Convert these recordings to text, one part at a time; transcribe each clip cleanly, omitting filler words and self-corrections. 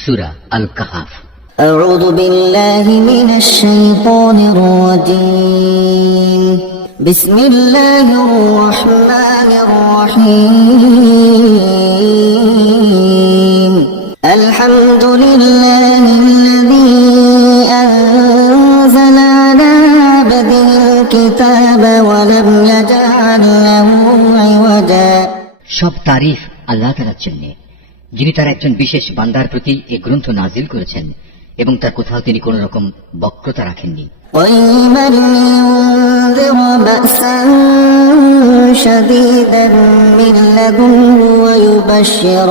সূরা আল কাহাফ। أعوذ بالله من الشيطان الرجيم بسم الله الرحمن الرحيم الحمد لله الذي أنزل على عبده الكتاب ولم يجعل له عوجا। সব তারিফ আল্লাহ তাআলার জন্য, যিনি তার একজন বিশেষ বান্দার প্রতি এই গ্রন্থ নাজিল করেছেন এবং তার কোথাও তিনি কোন রকম বক্রতা রাখেননি। قيما لينذر بأسا شديدا من لدنه ويبشر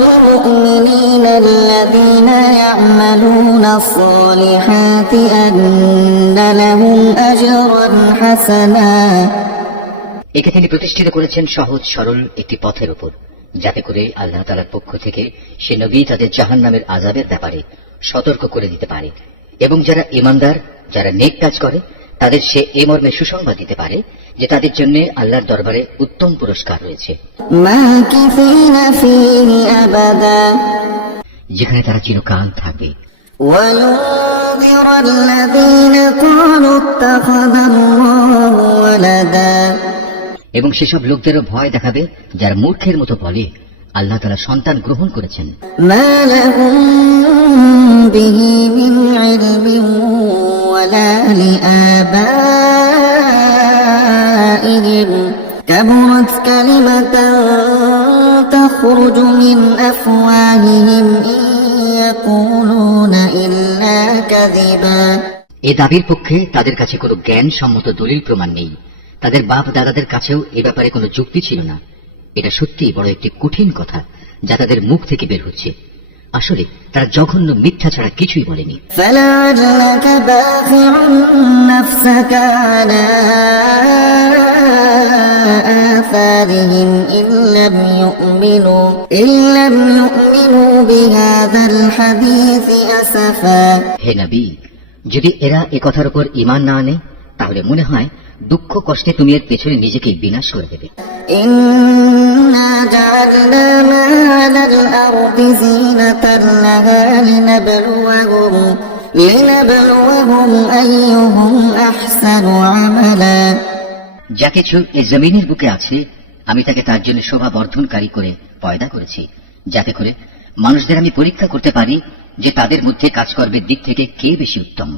المؤمنين الذين يعملون الصالحات أن لهم أجرا حسنا। একে তিনি প্রতিষ্ঠিত করেছেন সহজ সরল একটি পথের উপর, যাতে করে আল্লাহ তাআলার পক্ষ থেকে সে নবী তাদের জাহান্নামের আযাবের ব্যাপারে সতর্ক করে দিতে পারে এবং যারা ঈমানদার, যারা নেক কাজ করে তাদের সে এ মর্মে সুসংবাদ দিতে পারে যে তাদের জন্য আল্লাহর দরবারে উত্তম পুরস্কার রয়েছে, ماكثين فيه أبدا যেখানে তারা চিরকাল থাকবে। وينذر الذين قالوا اتخذ الله ولدا এবং সেসব লোকদেরও ভয় দেখাবে যারা মূর্খের মতো বলে আল্লাহ তাআলা সন্তান গ্রহণ করেছেন। ما لهم به من علم ولا لآبائهم كبرت كلمة تخرج من أفواههم إن يقولون إلا كذبا। এ দাবির পক্ষে তাদের কাছে কোনো জ্ঞান সম্মত দলিল প্রমাণ নেই, তাদের বাপ দাদাদের কাছেও এ ব্যাপারে কোনো যুক্তি ছিল না। এটা সত্যিই বড় একটি কঠিন কথা যা তাদের মুখ থেকে বের হচ্ছে। আসলে তারা জঘন্য মিথ্যা ছাড়া কিছুই বলেনি। فلعلك باخع نفسك على آثارهم إن لم يؤمنوا بهذا الحديث أسفا। হে নবী, যদি এরা এ কথার উপর ঈমান না আনে তাহলে মনে হয় দুঃখ কষ্টে তুমি এর পেছনে নিজেকেই বিনাশ করে দেবে। إنا جعلنا ما على الأرض زينة لها لنبلوهم أيهم أحسن عملا। যা কিছু এই জমিনের বুকে আছে আমি তাকে তার জন্য শোভা বর্ধনকারী করে পয়দা করেছি, যাতে করে মানুষদের আমি পরীক্ষা করতে পারি যে তাদের মধ্যে কাজকর্মের দিক থেকে কে বেশি উত্তম।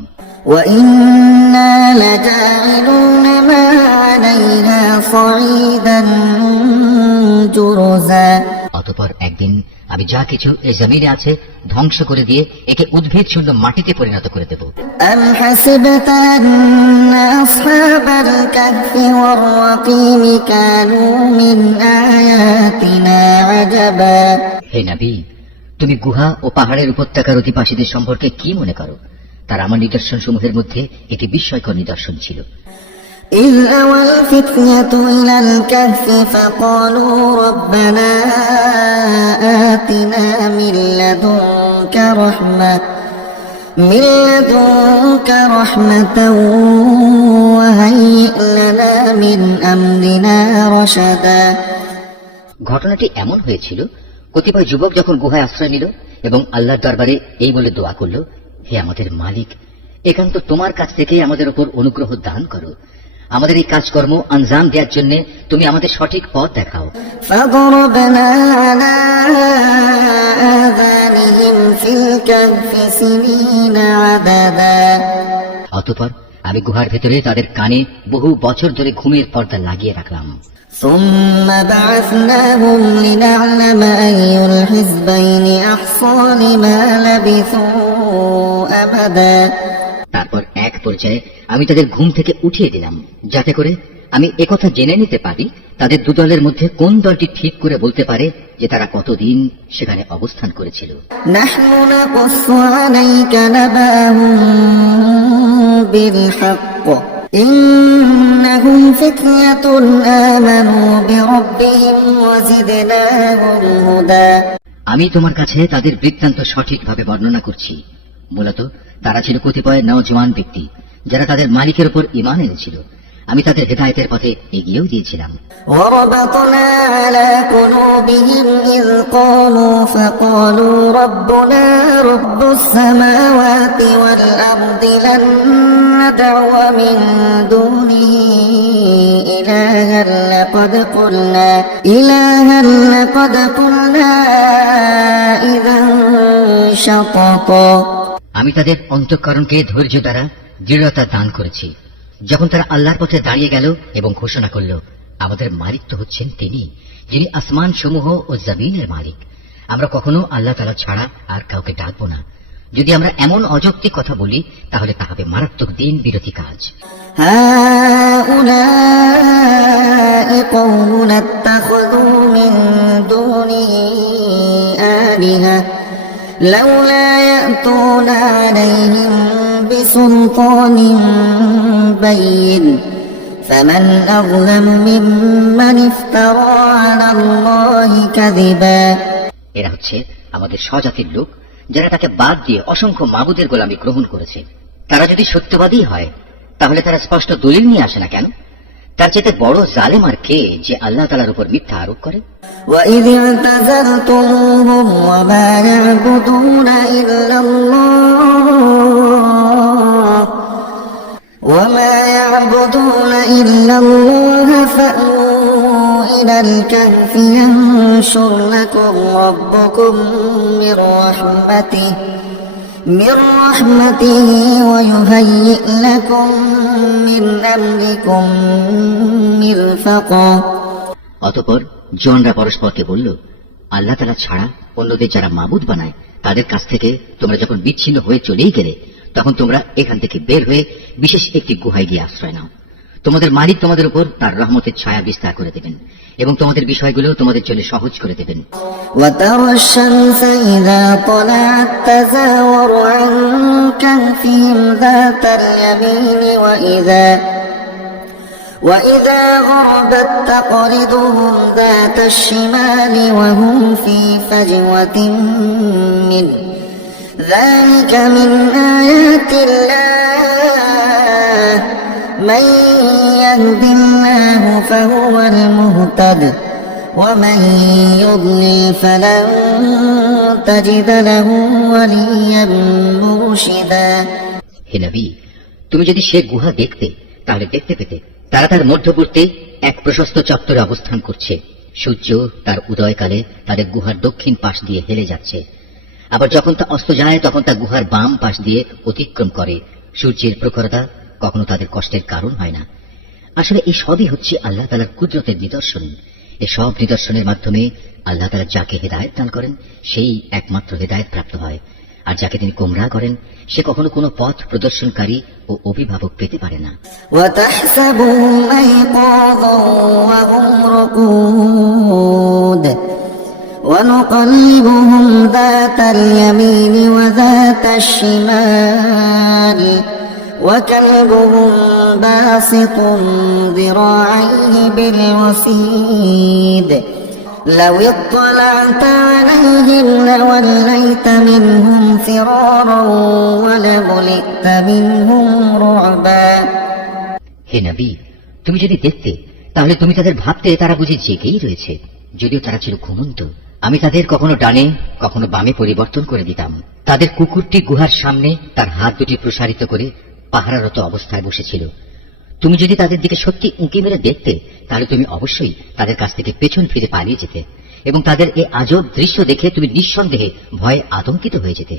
وإنا لجاعلون ما عليها صعيدا جرزا। অতঃপর একদিন আমি যা কিছু এই জমিনে আছে ধ্বংস করে দিয়ে একে উদ্ভিদ শূন্য মাটিতে পরিণত করে দেব। أم حسبت أن أصحاب الكهف والرقيم كانوا من آياتنا عجبا। হে নবী, তুমি গুহা ও পাহাড়ের উপত্যকার অধিবাসীদের সম্পর্কে কি মনে করো? তারা আমার নিদর্শন সমূহের মধ্যে একটি বিস্ময়কর নিদর্শন ছিল। إذ أوى الفتية إلى الكهف فقالوا ربنا آتنا من لدنك رحمة وهيئ لنا من أمرنا رشدا। ঘটনাটি এমন হয়েছিল, কতিপয় যুবক যখন গুহায় আশ্রয় নিল এবং আল্লাহর দরবারে এই বলে দোয়া করল, হে আমাদের মালিক, একান্ত তোমার কাছ থেকে আমাদের উপর অনুগ্রহ দান করো, আমাদের এই কাজকর্ম আঞ্জাম দেওয়ার জন্য তুমি আমাদের সঠিক পথ দেখাও। فضربنا على آذانهم في الكهف سنين عددا। অতঃপর আমি গুহার ভেতরে তাদের কানে বহু বছর ধরে ঘুমের পর্দা লাগিয়ে রাখলাম। ثم بعثناهم لنعلم أي الحزبين أحصى لما لبثوا أبدا। তারপর এক পর্যায়ে আমি তাদের ঘুম থেকে উঠিয়ে দিলাম, যাতে করে আমি একথা জেনে নিতে পারি তাদের দুদলের মধ্যে কোন দলটি ঠিক করে বলতে পারে যে তারা কতদিন সেখানে অবস্থান করেছিল। نحن نقص عليك نبأهم بالحق إنهم فتية آمنوا بربهم وزدناهم هدى। আমি তোমার কাছে তাদের বৃত্তান্ত সঠিকভাবে বর্ণনা করছি। মূলত তারা ছিল কতিপয় নওজওয়ান ব্যক্তি যারা তাদের মালিকের উপর ঈমান এনেছিল। আমি তাদের হেদায়েতের পথে এগিয়েও দিয়েছিলাম। وربطنا على قلوبهم بهم إذ قالوا فقالوا ربنا رب السماوات والأرض لن ندعو من دونه إلها لقد قلنا إذا شططا। আমি তাদের অন্তঃকরণকে ধৈর্য দ্বারা দৃঢ়তা দান করেছি যখন তারা আল্লাহর পথে দাঁড়িয়ে গেল এবং ঘোষণা করল, আমাদের মালিক তো হচ্ছেন তিনি, যিনি আসমান সমূহ ও জমিনের মালিক। আমরা কখনো আল্লাহ তাআলা ছাড়া আর কাউকে ডাকবো না। যদি আমরা এমন অযৌক্তিক কথা বলি তাহলে তা হবে মারাত্মক দিন বিরোধী কাজ। هؤلاء قومنا اتخذوا من دونه آلهة لولا يأتون عليهم بسلطان بين فمن أظلم ممن افترى على الله كذبا। এরা হচ্ছে আমাদের স্বজাতির লোক যারা তাকে বাদ দিয়ে অসংখ্য মাবুদের গোলামি গ্রহণ করেছে। তারা যদি সত্যবাদী হয় তাহলে তারা স্পষ্ট দলিল নিয়ে আসে না কেন? তার চেয়ে বড় জালেম আর কে যে আল্লাহ তাআলার উপর মিথ্যা আরোপ করে? وَإِذِ اعْتَزَلْتُمُوهُمْ وَمَا يَعْبُدُونَ إِلَّا اللَّهَ فَأْوُوا إِلَى الْكَهْفِ يَنشُرْ لَكُمْ رَبُّكُم من رحمته ويهيئ لكم من أمركم مرفقا। অতঃপর জনরা পরস্পরকে বলল, আল্লাহ তাআলা ছাড়া অন্যদের যারা মাবুদ বানায় তাদের কাছ থেকে তোমরা যখন বিচ্ছিন্ন হয়ে চলেই গেলে তখন তোমরা এখান থেকে বের হয়ে বিশেষ একটি গুহায় গিয়ে আশ্রয় নাও। তোমাদের মালিক তোমাদের উপর তার রহমতের ছায়া বিস্তার করে দেবেন এবং তোমাদের বিষয়গুলো তোমাদের জন্য সহজ করে দেবেন। وترى الشمس إذا طلعت تزاور عن كهفهم ذات اليمين وإذا غربت تقرضهم ذات الشمال وهم في فجوة منه ذلك من آيات الله من يهد الله فهو المهتد ومن يضلل فلن تجد له وليا مرشدا। হে নবী, তুমি যদি সে গুহা দেখতে তাহলে দেখতে পেতে তারা তার মধ্যবর্তী এক প্রশস্ত চত্বরে অবস্থান করছে। সূর্য তার উদয়কালে তাদের গুহার দক্ষিণ পাশ দিয়ে হেলে যাচ্ছে, আবার যখন তা অস্ত যায় তখন তা গুহার বাম পাশ দিয়ে অতিক্রম করে। সূর্যের প্রখরতা কখনো তাদের কষ্টের কারণ হয় না। আসলে এই সবই হচ্ছে আল্লাহ তাআলার কুদরতের নিদর্শন। এই সব নিদর্শনের মাধ্যমে আল্লাহ তাআলা যাকে হেদায়েত দান করেন সেই একমাত্র হেদায়েত প্রাপ্ত হয়, আর যাকে তিনি গোমরাহ করেন সে কখনো কোনো পথ প্রদর্শনকারী ও অভিভাবক পেতে পারে না। وتحسبهم أيقاظا وهم رقود ونقلبهم ذات اليمين وذات الشمال وكلبهم باسط ذراعيه بالوسيد لو اطلعت عليهم لوليت منهم فرارا ولملئت منهم رعبا। হে নবী, তুমি যদি দেখতে তাহলে তুমি তাদের ভাবতে তারা বুঝি জেগেই রয়েছে, যদিও তারা ছিল ঘুমন্ত। আমি তাদের কখনো ডানে কখনো বামে পরিবর্তন করে দিতাম। তাদের কুকুরটি গুহার সামনে তার হাত দুটি প্রসারিত করে পাহারারত অবস্থায় বসেছিল। তুমি যদি তাদের দিকে সত্যি উঁকি মেরে দেখতে তাহলে তুমি অবশ্যই তাদের কাছ থেকে পেছন ফিরে পালিয়ে যেতে এবং তাদের এই আজব দৃশ্য দেখে তুমি নিঃসন্দেহে ভয়ে আতঙ্কিত হয়ে যেতে।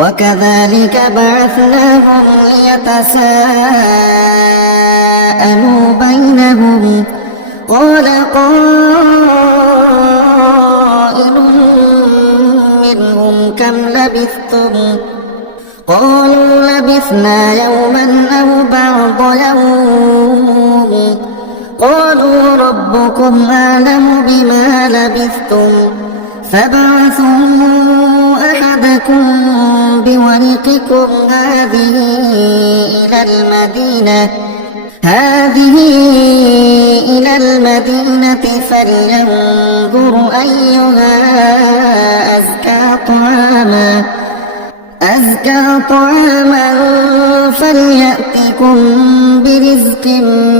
وكذلك بعثناهم ليتساءلوا بينهم قال قائل منهم كم لبثتم قالوا لبثنا يوما أو بعض يوم قالوا ربكم أعلم بما لبثتم فابعثوا أحدكم بورقكم هذه إلى المدينة فلينظر أيها أزكى طعاما فليأتكم يأتكم برزق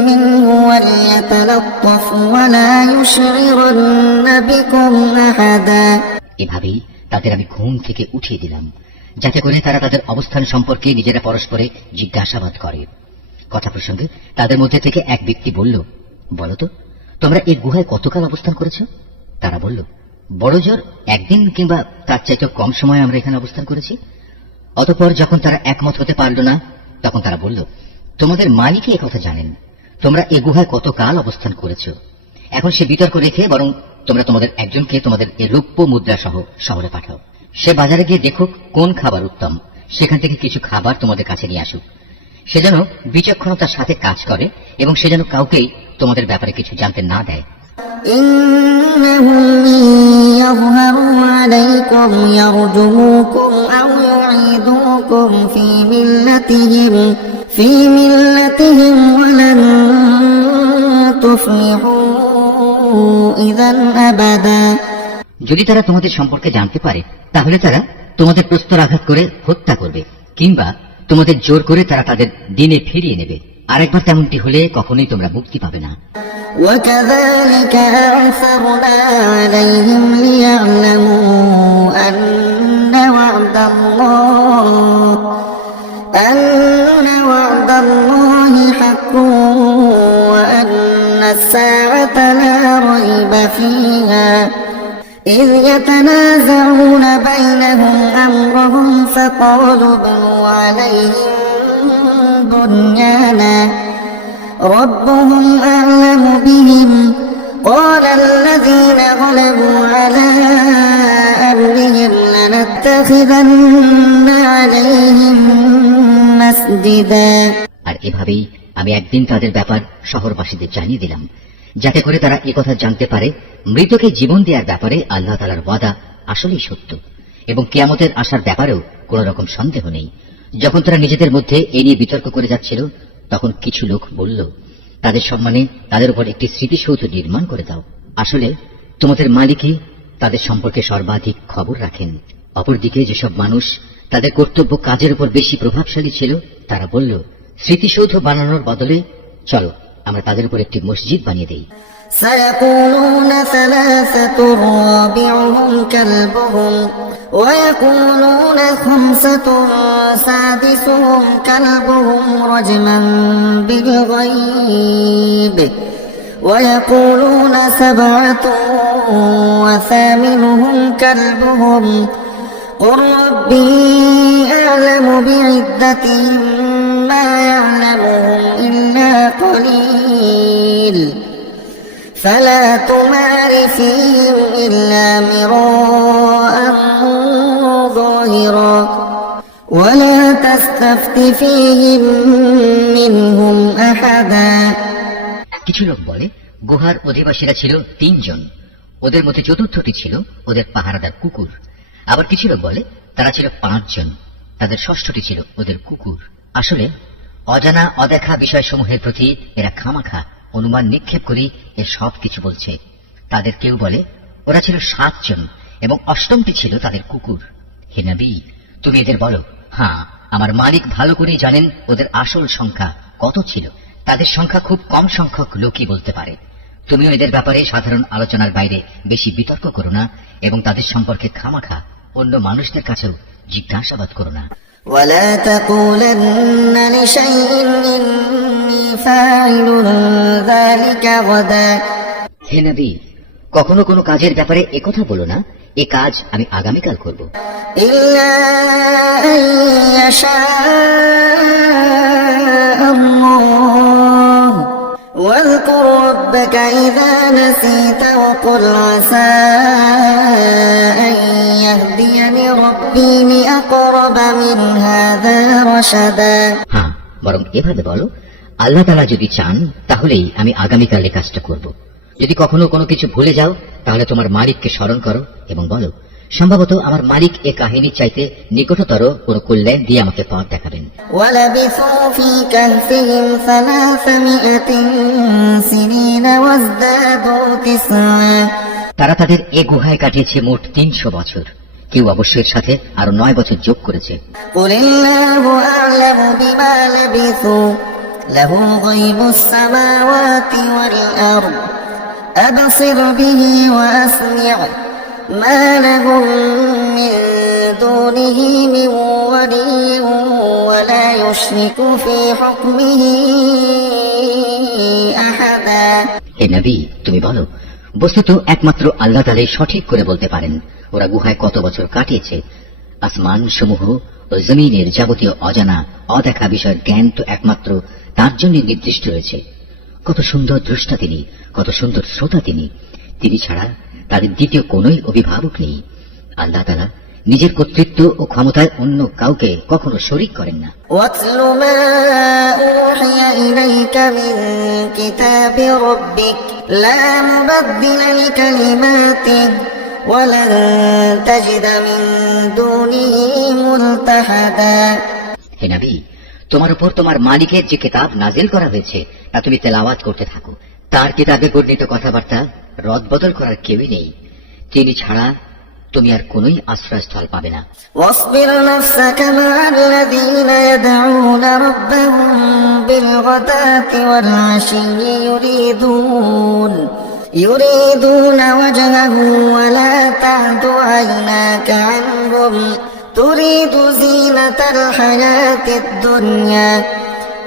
منه وليتلطف ولا يشعرن بكم أحدا। এভাবেই তাদের আমি ঘুম থেকে উঠিয়ে দিলাম, যাতে করে তারা তাদের অবস্থান সম্পর্কে নিজেরা পরস্পরে জিজ্ঞাসাবাদ করে। কথা প্রসঙ্গে তাদের মধ্যে থেকে এক ব্যক্তি বলল, বলো তো, তোমরা এই গুহায় কতকাল অবস্থান করেছ? তারা বলল, বড় জোর একদিন কিংবা তার চাইতে কম সময় আমরা এখানে অবস্থান করেছি। অতঃপর যখন তারা একমত হতে পারল না, তখন তারা বলল, তোমাদের মালিকই একথা জানেন, তোমরা এই গুহায় কতকাল অবস্থান করেছ। এখন সে বিতর্ক রেখে বরং তোমরা তোমাদের একজনকে তোমাদের এই রৌপ্য মুদ্রা সহ শহরে পাঠাও। সে বাজারে গিয়ে দেখুক কোন খাবার উত্তম, সেখান থেকে কিছু খাবার তোমাদের কাছে নিয়ে আসুক। সে যেন বিচক্ষণতার সাথে কাজ করে এবং সে যেন কাউকেই তোমাদের ব্যাপারে কিছু জানতে না দেয়। إنهم إن يظهروا عليكم يرجموكم أو يعيدوكم في ملتهم ولن تفلحوا إذا أبدا। যদি তারা তোমাদের সম্পর্কে জানতে পারে, তাহলে তারা তোমাদের প্রস্তরাঘাত করে হত্যা করবে, কিংবা তোমাদের জোর করে তারা তাদের দিনে ফিরিয়ে নেবে। আরেকবার তেমনটি হলে কখনোই তোমরা মুক্তি পাবে না। وكذلك أعثرنا عليهم ليعلموا أن وعد الله حق وأن الساعة لا ريب فيها إذ يتنازعون بينهم أمرهم فقالوا ابنوا عليهم بنيانا ربهم أعلم بهم قال الذين غلبوا على أمرهم لنتخذن عليهم مسجدا। আর এভাবেই আমি একদিন তাদের ব্যাপার শহরবাসীদের জানিয়ে দিলাম, যাতে করে তারা একথা জানতে পারে, মৃতকে জীবন দেওয়ার ব্যাপারে আল্লাহ তাআলার ওয়াদা আসলেই সত্য এবং কিয়ামতের আসার ব্যাপারেও কোন রকম সন্দেহ নেই। যখন তারা নিজেদের মধ্যে এ নিয়ে বিতর্ক করে যাচ্ছিল, তখন কিছু লোক বলল, তাদের সম্মানে তাদের উপর একটি স্মৃতিসৌধ নির্মাণ করে দাও। আসলে তোমাদের মালিকই তাদের সম্পর্কে সর্বাধিক খবর রাখেন। অপরদিকে যেসব মানুষ তাদের কর্তব্য কাজের উপর বেশি প্রভাবশালী ছিল, তারা বলল, স্মৃতিসৌধ বানানোর বদলে চলো আমরা তাদের উপর একটি মসজিদ বানিয়ে দেই। سيقولون ثلاثة رابعهم كلبهم ويقولون خمسة سادسهم كلبهم رجما بالغيب ويقولون سبعة وثامنهم كلبهم قل ربي أعلم بعدتهم ما يعلمهم إلا قليل فلا تمار فيهم إلا مراء ظاهرا ولا تستفت فيهم منهم أحدا। কিছু লোক বলে, গুহার অধিবাসীরা ছিল 3 জন, ওদের মধ্যে চতুর্থটি ছিল ওদের পাহারাদার কুকুর। আবার কিছু লোক বলে তারা ছিল 5 জন, তাদের ষষ্ঠটি ছিল ওদের কুকুর। আসলে অজানা অদেখা বিষয়সমূহের প্রতি এরা খামাখা অনুমান নিক্ষেপ করি এর সব কিছু বলছে। তাদের কেউ বলে ওরা ছিল 7 জন এবং অষ্টমটি ছিল তাদের কুকুর। হে নবী, তুমি এদের বলো, হ্যাঁ, আমার মালিক ভালো করেই জানেন ওদের আসল সংখ্যা কত ছিল। তাদের সংখ্যা খুব কম সংখ্যক লোকই বলতে পারে। তুমিও এদের ব্যাপারে সাধারণ আলোচনার বাইরে বেশি বিতর্ক করো না এবং তাদের সম্পর্কে খামাখা অন্য মানুষদের কাছেও জিজ্ঞাসাবাদ করো না। ولا تقولن لشيء إني فاعل ذلك غدا। হে নবী, কখনো কোনো কাজের ব্যাপারে একথা বলো না, এ কাজ আমি আগামীকাল করব। إلا أن يشاء الله واذكر ربك إذا نسيت وقل عسى أن يهديني ربي لأقرب من هذا رشدا। হ্যাঁ, বরং এভাবে বলো, আল্লাহ তাআলা যদি চান তাহলেই আমি আগামীকাল এই কাজটা করব। যদি কখনো কোনো কিছু ভুলে যাও, তাহলে তোমার মালিককে স্মরণ করো এবং বলো, সম্ভবত আমার মালিক এ কাহিনীর চাইতে নিকটতর কোন কল্যাণ দিয়ে আমাকে পথ দেখাবেন। ولبثوا في كهفهم 300 سنين وازدادوا 9। তারা তাদের এ গুহায় কাটিয়েছে মোট 300 বছর। কেউ অবশ্যই এর সাথে আরো 9 বছর যোগ করেছে। قل الله أعلم بما لبثوا له غيب السماوات والأرض أبصر به وأسمع ما لهم من دونه من ولي ولا يشرك في حكمه أحدا। হে নবী, তুমি বলো, বস্তুত একমাত্র আল্লাহ তাআলাই সঠিক করে বলতে পারেন ওরা গুহায় কত বছর কাটিয়েছে। আসমান সমূহ ও জমিনের যাবতীয় অজানা অদেখা বিষয়ের জ্ঞান তো একমাত্র তার জন্য নির্দিষ্ট রয়েছে। কত সুন্দর দ্রষ্টা তিনি, কত সুন্দর শ্রোতা তিনি। তিনি ছাড়া তাদের দ্বিতীয় কোনই অভিভাবক নেই। আল্লাহ তাআলা নিজের কর্তৃত্ব ও ক্ষমতায় অন্য কাউকে কখনো শরীক করেন না। واتل ما أوحي إليك من كتاب ربك لا مبدل لكلماته ولن تجد من دونه ملتحدا। হে নবী, তোমার উপর তোমার মালিকের যে কিতাব নাজিল করা হয়েছে তা তুমি তেলাওয়াত করতে থাকো। তার কিতাবে বর্ণিত কথাবার্তা রদবদল করার কেউই নেই। তিনি ছাড়া তুমি আর কোনই আশ্রয়স্থল পাবে না। واصبر نفسك مع الذين يدعون ربهم بالغداة والعشي يريدون وجهه ولا تعد عيناك عنهم تريد زينة الحياة الدنيا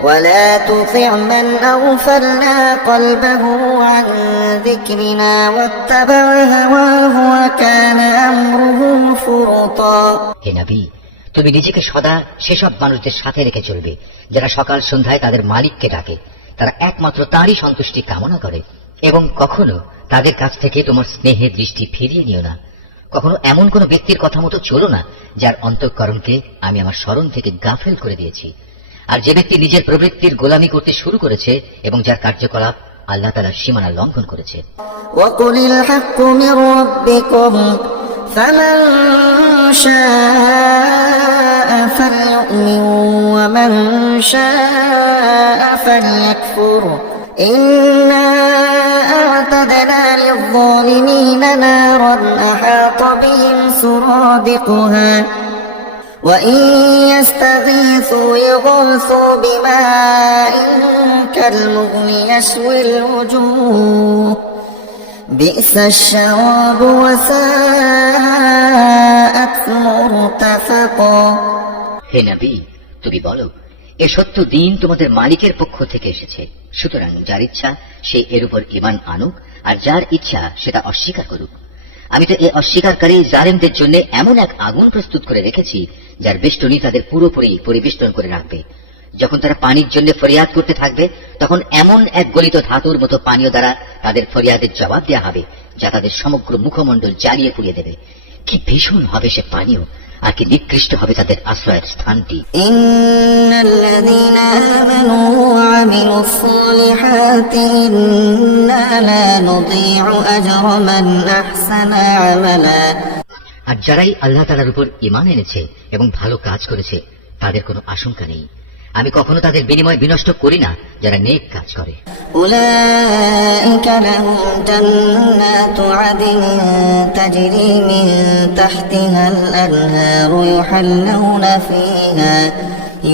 ولا تطع من أغفلنا قلبه عن ذكرنا واتبع هواه وكان أمره فرطا। হে নবী, তুমি নিজেকে সদা সেসব মানুষদের সাথে রেখে চলবে যারা সকাল সন্ধ্যায় তাদের মালিককে ডাকে। তারা একমাত্র তারই সন্তুষ্টি কামনা করে, এবং কখনো তাদের কাছ থেকে তোমার স্নেহের দৃষ্টি ফিরিয়ে নিও না। কখনো এমন কোন ব্যক্তির কথা মতো চলো না যার অন্তঃকরণকে আমি আমার স্মরণ থেকে গাফেল করে দিয়েছি। আর যে ব্যক্তি নিজের প্রবৃত্তির গোলামি করতে শুরু করেছে এবং যার কার্যকলাপ আল্লাহ তাআলার সীমানা লঙ্ঘন করেছে। وقل الحق من ربكم فمن شاء فليؤمن ومن شاء فليكفر إنا أعتدنا للظالمين نارا أحاط بهم سرادقها وإن يستغيثوا يغوثوا بماء كالمغل يشوي الوجوه بئس الشراب وساءت مرتفقا। হে নবী, তুমি বলো, এ সত্য দিন তোমাদের মালিকের পক্ষ থেকে এসেছে। সুতরাং যার ইচ্ছা সে এর উপর ঈমান আনুক, আর যার ইচ্ছা সেটা অস্বীকার করুক। আমি তো এ অস্বীকারী জালেমদের জন্য এমন এক আগুন প্রস্তুত করে রেখেছি যার বেষ্টনী তাদের পুরোপুরি পরিবেষ্টন করে রাখবে। যখন তারা পানির জন্য ফরিয়াদ করতে থাকবে, তখন এমন এক গলিত ধাতুর মতো পানীয় দ্বারা তাদের ফরিয়াদের জবাব দেওয়া হবে যা তাদের সমগ্র মুখমণ্ডল জ্বালিয়ে পুড়িয়ে দেবে। কি ভীষণ হবে সে পানীয়, আর কি নিকৃষ্ট হবে তাদের আশ্রয়ের স্থানটি। ইন্নাল্লাযীনা আমানু ওয়া আমিলুস সালিহাতি ইন্না লা নুযীউ আজরা মান আহসানা আমালা। আর যারাই আল্লাহ তাআলার উপর ঈমান এনেছে এবং ভালো কাজ করেছে তাদের কোনো আশঙ্কা নেই। আমি কখনো তাদের বিনিময় বিনষ্ট করি না যারা নেক কাজ করে। উলাইকা লাহুম জান্নাতু আদন তাজরি মিন তাহতিহাল আনহারু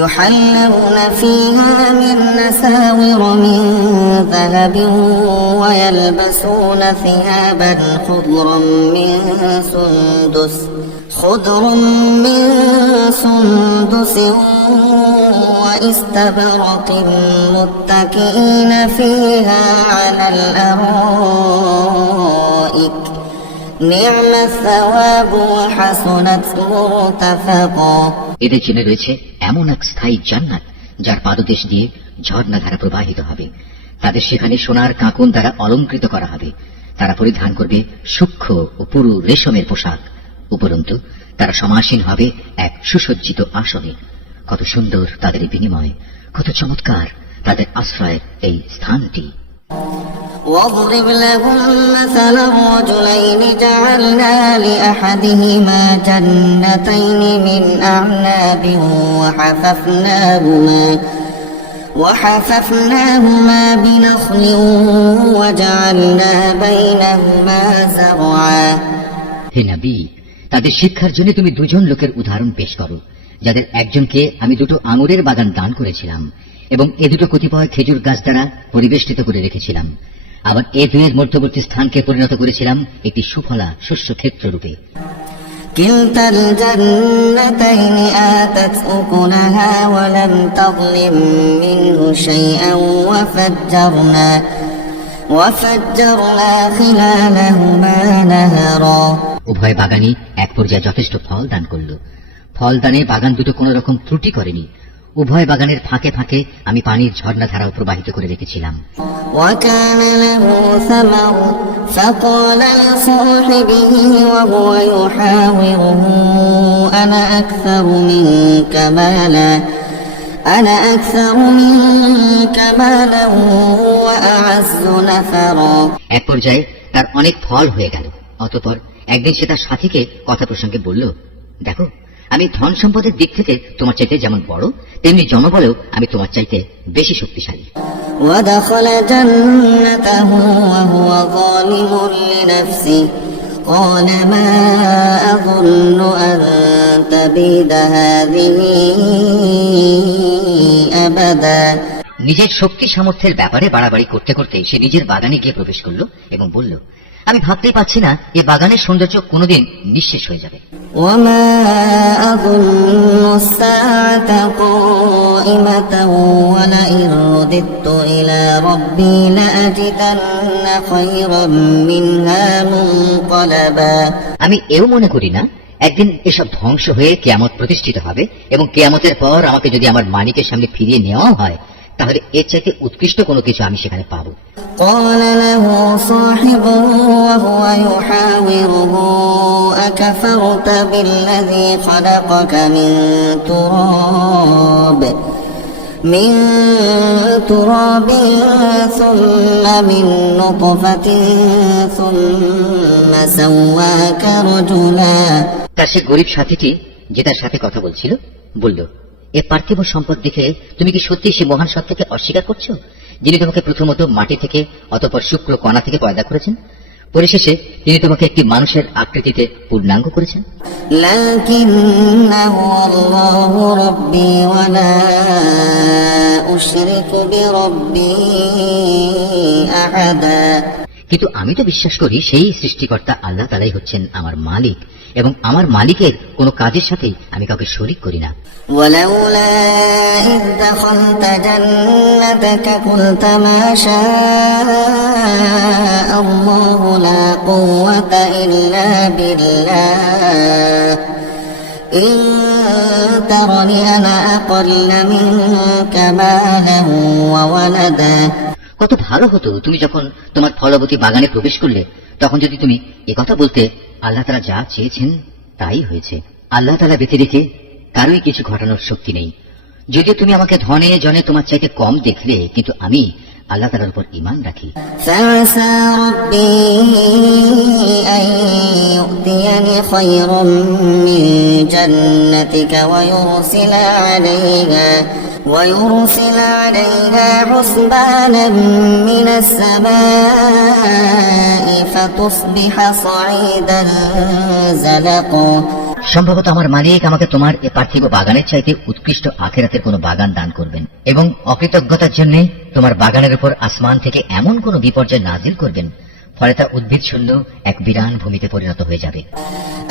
يحلون فيها من أساور من ذهب ويلبسون ثيابا خضر من سندس واستبرق متكئين فيها على الأرائك نعم الثواب وحسنت مرتفقا। এদের জন্য রয়েছে এমন এক স্থায়ী জান্নাত যার পাদদেশ দিয়ে ঝর্ণাধারা প্রবাহিত হবে। তাদের সেখানে সোনার কাঁকন দ্বারা অলঙ্কৃত করা হবে। তারা পরিধান করবে সূক্ষ্ম ও পুরু রেশমের পোশাক। উপরন্তু তারা সমাসীন হবে এক সুসজ্জিত আসনে। কত সুন্দর তাদের এই বিনিময়, কত চমৎকার তাদের আশ্রয়ের এই স্থানটি। واضرب لهم مثلا رجلين جعلنا لأحدهما جنتين من أعناب وحففناهما بنخل وجعلنا بينهما زرعا। হে নবী, তাদের শিক্ষার জন্য তুমি দুজন লোকের উদাহরণ পেশ করো, যাদের একজনকে আমি 2টো আঙুরের বাগান দান করেছিলাম এবং এ 2টো কতিপয় খেজুর গাছ দ্বারা পরিবেষ্টিত করে রেখেছিলাম। আবার এ দুয়ের মধ্যবর্তী স্থানকে পরিণত করেছিলাম একটি সুফলা শস্য ক্ষেত্র রূপে। كلتا الجنتين آتت أكلها ولم تظلم منه شيئا وفجرنا خلالهما نهرا। উভয় বাগানই এক পর্যায়ে যথেষ্ট ফল দান করল। ফল দানে বাগান দুটো কোন রকম ত্রুটি করেনি। উভয় বাগানের ফাঁকে ফাঁকে আমি পানির ঝর্ণাধারাও প্রবাহিত করে রেখেছিলাম। وكان له ثمر فقال لصاحبه وهو يحاوره أنا أكثر منك مالا وأعز نفرا। এক পর্যায়ে তার অনেক ফল হয়ে গেল। অতঃপর একদিন সে তার সাথীকে কথা প্রসঙ্গে বলল, দেখো, আমি ধন সম্পদের দিক থেকে তোমার চাইতে যেমন বড়, তেমনি জনবলেও আমি তোমার চাইতে বেশি শক্তিশালী। ودخل جنته وهو ظالم لنفسه قال ما أظن أن تبيد هذه أبدا। নিজের শক্তি সামর্থ্যের ব্যাপারে বাড়াবাড়ি করতে করতে সে নিজের বাগানে গিয়ে প্রবেশ করল এবং বলল, আমি ভাবতেই পারছি না এ বাগানের সৌন্দর্য কোনোদিন নিঃশেষ হয়ে যাবে। وما أظن الساعة قائمة ولئن رددت إلى ربي لأجدن خيرا منها منقلبا। আমি এও মনে করি না একদিন এসব ধ্বংস হয়ে কিয়ামত প্রতিষ্ঠিত হবে এবং কিয়ামতের পর আমাকে যদি আমার মালিকের সামনে ফিরিয়ে নেওয়া হয়, তাহলে এর চাইতে উৎকৃষ্ট কোনো কিছু আমি সেখানে পাবো। قال له صاحبه وهو يحاوره أكفرت بالذي خلقك من تراب ثم من نطفة ثم سواك رجلا। তার সে গরিব সাথীটি যে তার সাথে কথা বলছিল বলল, এ পার্থিব সম্পদ দেখে তুমি কি সত্যি সে মহান সত্তাকে অস্বীকার করছো, যিনি তোমাকে প্রথমত মাটি থেকে অতঃপর শুক্র কণা থেকে পয়দা করেছেন, পরিশেষে তিনি তোমাকে একটি মানুষের আকৃতিতে পূর্ণাঙ্গ করেছেন। লাকিন্নাহু আল্লাহু রাব্বী ওয়া লা উশরিকু বিরাব্বী আহাদা। কিন্তু আমি তো বিশ্বাস করি সেই সৃষ্টিকর্তা আল্লাহ তাআলাই হচ্ছেন আমার মালিক এবং আমার মালিকের কোনো কাজের সাথেই আমি কাউকে শরীক করি না। ওয়ালাউলা ইয দাখালতা জান্নাতাকা কুলতা মা শাআল্লাহু লা কুওয়াতা ইল্লা বিল্লাহ ইন তারানি আনা আকাল্লা মিনকা মালান ওয়া ওয়ালাদা। কত ভালো হতো তুমি যখন তোমার ফলবতী বাগানে প্রবেশ করলে তখন যদি তুমি একথা বলতে, আল্লাহ তাআলা যা চেয়েছেন তাই হয়েছে। আল্লাহ তাআলা ব্যতি রেখে কারোই কিছু ঘটানোর শক্তি নেই। যদিও তুমি আমাকে ধনে জনে তোমার চাইতে কম দেখলে, কিন্তু আমি আল্লাহ তাআলার উপর ঈমান রাখি। فعسى ربي أن يؤتيني خيرا من جنتك ويرسل عليها حسبانا من السماء فتصبح صعيدا زلقا। সম্ভবত আমার মালিক আমাকে তোমার এ পার্থিব বাগানের চাইতে উৎকৃষ্ট আখিরাতের কোনো বাগান দান করবেন এবং অকৃতজ্ঞতার জন্য তোমার বাগানের উপর আসমান থেকে এমন কোন বিপর্যয় নাজিল করবেন, ফলে তা উদ্ভিদ শূন্য এক বিরান ভূমিতে পরিণত হয়ে যাবে।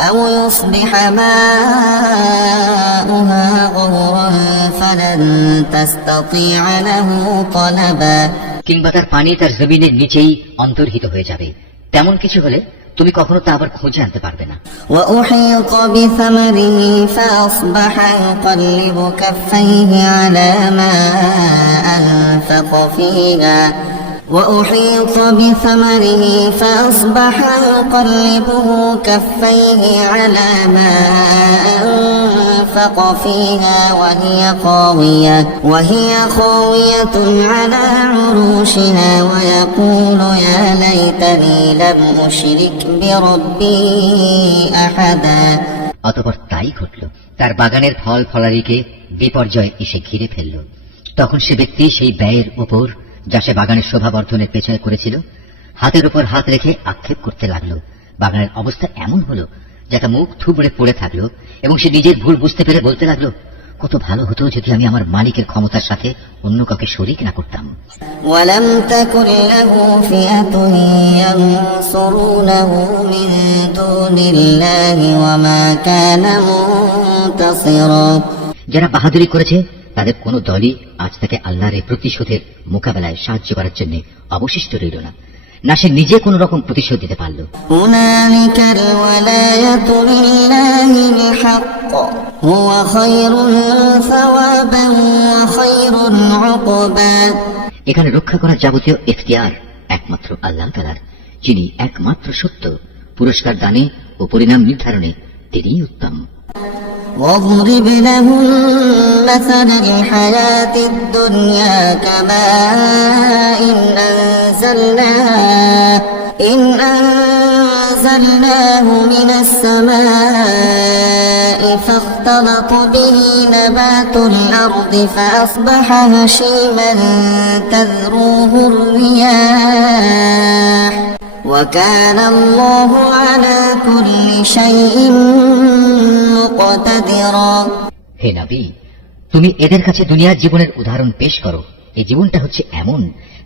أو يصبح ماؤها غورا فلن تستطيع له طلبا। কিংবা তার পানি তার জমিনের নিচেই অন্তর্হিত হয়ে যাবে, তেমন কিছু হলে তুমি কখনো তা আবার খুঁজে আনতে পারবে না। وأحيط بثمره فأصبح يقلب كفيه على ما أنفق فيها وأحيط بثمره فأصبح يقلبه كفيه على ما أنفق فيها وهي خاوية على عروشها ويقول يا ليتني لم أشرك بربي أحدا। অতঃপর তাই ঘটল, তার বাগানের ফল ফলারিকে বিপর্যয় এসে ঘিরে ফেলল। তখন সে ব্যক্তি সেই ব্যয়ের উপর যা সে বাগানের শোভা বর্ধনের পেছনে করেছিল হাতের উপর হাত রেখে আক্ষেপ করতে লাগলো। বাগানের অবস্থা এমন হলো যাকে মুখ থুবড়ে পড়ে থাকলো এবং সে নিজের ভুল বুঝতে পেরে বলতে লাগলো, কত ভালো হতো যদি আমি আমার মালিকের ক্ষমতার সাথে অন্য কাউকে শরীক না করতাম। ولم تكن له فئة ينصرونه من دون الله وما كان منتصرا। যারা বাহাদুরি করেছে তাদের কোন দলই আজ তাকে আল্লাহর এই প্রতিশোধের মোকাবেলায় সাহায্য করার জন্য অবশিষ্ট রইল না, না সে নিজে কোন রকম প্রতিশোধ দিতে পারল। هنالك الولاية لله الحق هو خير ثوابا وخير عقبا। এখানে রক্ষা করার যাবতীয় ইখতিয়ার একমাত্র আল্লাহ তাআলার, যিনি একমাত্র সত্য। পুরস্কার দানে ও পরিণাম নির্ধারণে তিনিই উত্তম। واضرب لهم مثل الحياة الدنيا كماء إن أنزلناه من السماء فاختلط به نبات الأرض فأصبح هشيما تذروه الرياح وكان الله على كل شيء مقتدرا। হে নবী, তুমি এদের কাছে দুনিয়ার জীবনের উদাহরণ পেশ করো। এই জীবনটা হচ্ছে এমন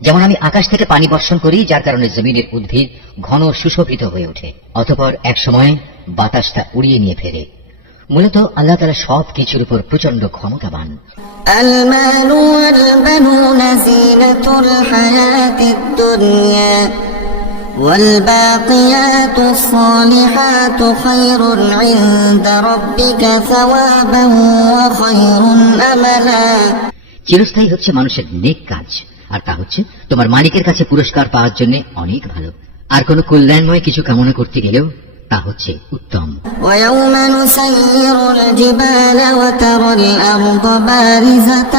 যেমন আমি আকাশ থেকে পানি বর্ষণ করি, যার কারণে জমিনের উদ্ভিদ ঘন সুশোভিত হয়ে ওঠে, অতঃপর এক সময় বাতাস তা উড়িয়ে নিয়ে ফেরে। মূলত আল্লাহ তাআলা সব কিছুর উপর প্রচন্ড ক্ষমতাবান। المال والبنون زينة الحياة الدنيا والباقيات الصالحات خير عند ربك ثوابا وخير أملا। চিরস্থায়ী হচ্ছে মানুষের নেক কাজ, আর তা হচ্ছে তোমার মালিকের কাছে পুরস্কার পাওয়ার জন্য অনেক ভালো। আর কোন কল্যাণময় কিছু কামনা করতে গেলেও তা হচ্ছে উত্তম। ويوم نسير الجبال وترى الأرض بارزة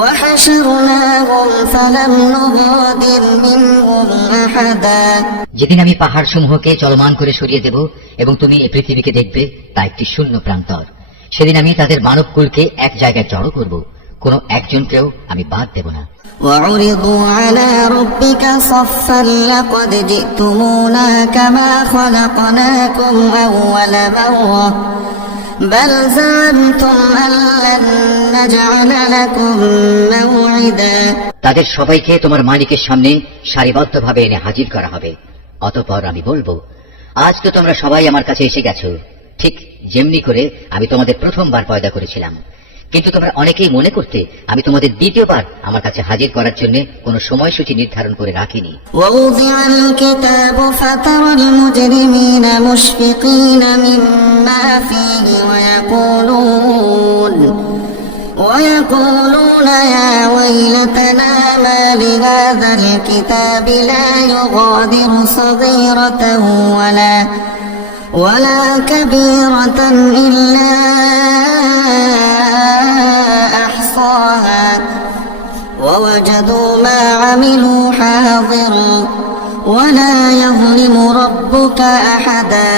وحشرناهم فلم نغادر منهم أحدا। যেদিন আমি পাহাড় সমূহকে চলমান করে সরিয়ে দেব এবং তুমি এই পৃথিবীকে দেখবে তা একটি শূন্য প্রান্তর, সেদিন আমি তাদের মানবকুলকে এক জায়গায় জড়ো করব, কোন একজনকেও আমি বাদ দেব না। وعرضوا على ربك صفا لقد جئتمونا كما خلقناكم أول مرة بل زعمتم أن لن نجعل لكم موعدا। তাদের সবাইকে তোমার মালিকের সামনে সারিবদ্ধভাবে এনে হাজির করা হবে। অতঃপর আমি বলবো, আজ তো তোমরা সবাই আমার কাছে এসে গেছো, ঠিক যেমনি করে আমি তোমাদের প্রথমবার পয়দা করেছিলাম। কিন্তু তোমরা অনেকেই মনে করতে আমি তোমাদের দ্বিতীয়বার আমার কাছে হাজির করার জন্য কোনো সময়সূচি নির্ধারণ করে রাখিনি। ووضع الكتاب فترى المجرمين مشفقين مما فيه ويقولون يا ويلتنا ما لهذا الكتاب لا يغادر صغيرة ولا كبيرة إلا أحصاها ووجدوا ما عملوا حاضرا ولا يظلم ربك أحدا।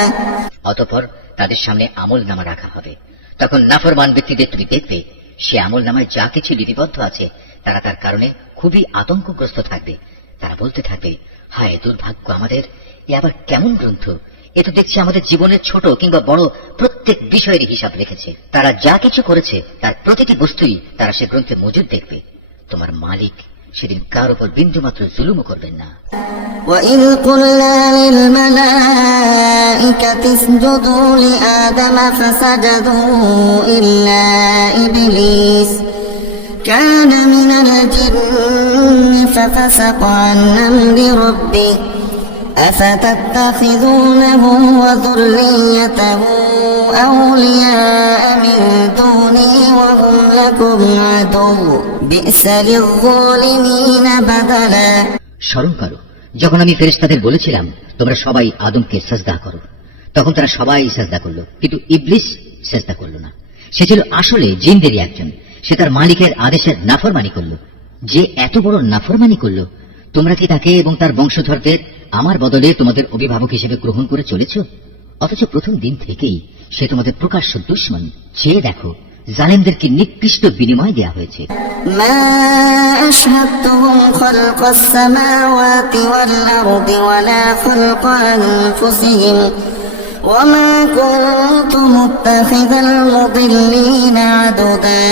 অতঃপর তাদের সামনে আমল নামা রাখা হবে। তখন নাফরমান ব্যক্তিদের তুমি দেখবে সে আমল নামায় যা কিছু লিপিবদ্ধ আছে তারা তার কারণে খুবই আতঙ্কগ্রস্ত থাকবে। তারা বলতে থাকবে, হায় দুর্ভাগ্য আমাদের, এ আবার কেমন গ্রন্থ! এ তো দেখছি আমাদের জীবনের ছোট কিংবা বড় প্রত্যেক বিষয়েরই হিসাব রেখেছে। তারা যা কিছু করেছে তার প্রতিটি বস্তুই তারা সে গ্রন্থে মজুদ দেখবে। তোমার মালিক সেদিন কার উপর বিন্দুমাত্র জুলুমও করবেন না। وَإِذْ قُلْنَا لِلْمَلَائِكَةِ اسْجُدُوا لِآدَمَ فَسَجَدُوا إِلَّا إِبْلِيسَ كَانَ مِنَ الْجِنِّ فَفَسَقَ عَنْ أَمْرِ رَبِّهِ أَفَتَتَّخِذُونَهُ وَذُرِّيَّتَهُ أَوْلِيَاءَ مِن دُونِي وَهُمْ لَكُمْ عَدُوٌّ بِئْسَ لِلظَّالِمِينَ بَدَلًا। স্মরণ করো যখন আমি ফেরেশতাদের বলেছিলাম তোমরা সবাই আদমকে সাজদা করো, তখন তারা সবাই সাজদা করলো, কিন্তু ইবলিস সাজদা করলো না। সে ছিল আসলে জিনদেরই একজন। সে তার মালিকের আদেশের নাফরমানি করল। যে এত বড় নাফরমানি করল, তোমরা কি তাকে এবং তার বংশধরদের আমার বদলে তোমাদের অভিভাবক হিসেবে গ্রহণ করে চলেছ? অথচ প্রথম দিন থেকেই সে তোমাদের প্রকাশ্য দুশমন। চেয়ে দেখো জালেমদেরকে নিকৃষ্ট বিনিময় দেয়া হয়েছে। ما أشهدتهم خلق السماوات والأرض ولا خلق أنفسهم وما كنت متخذ المضلين عضدا।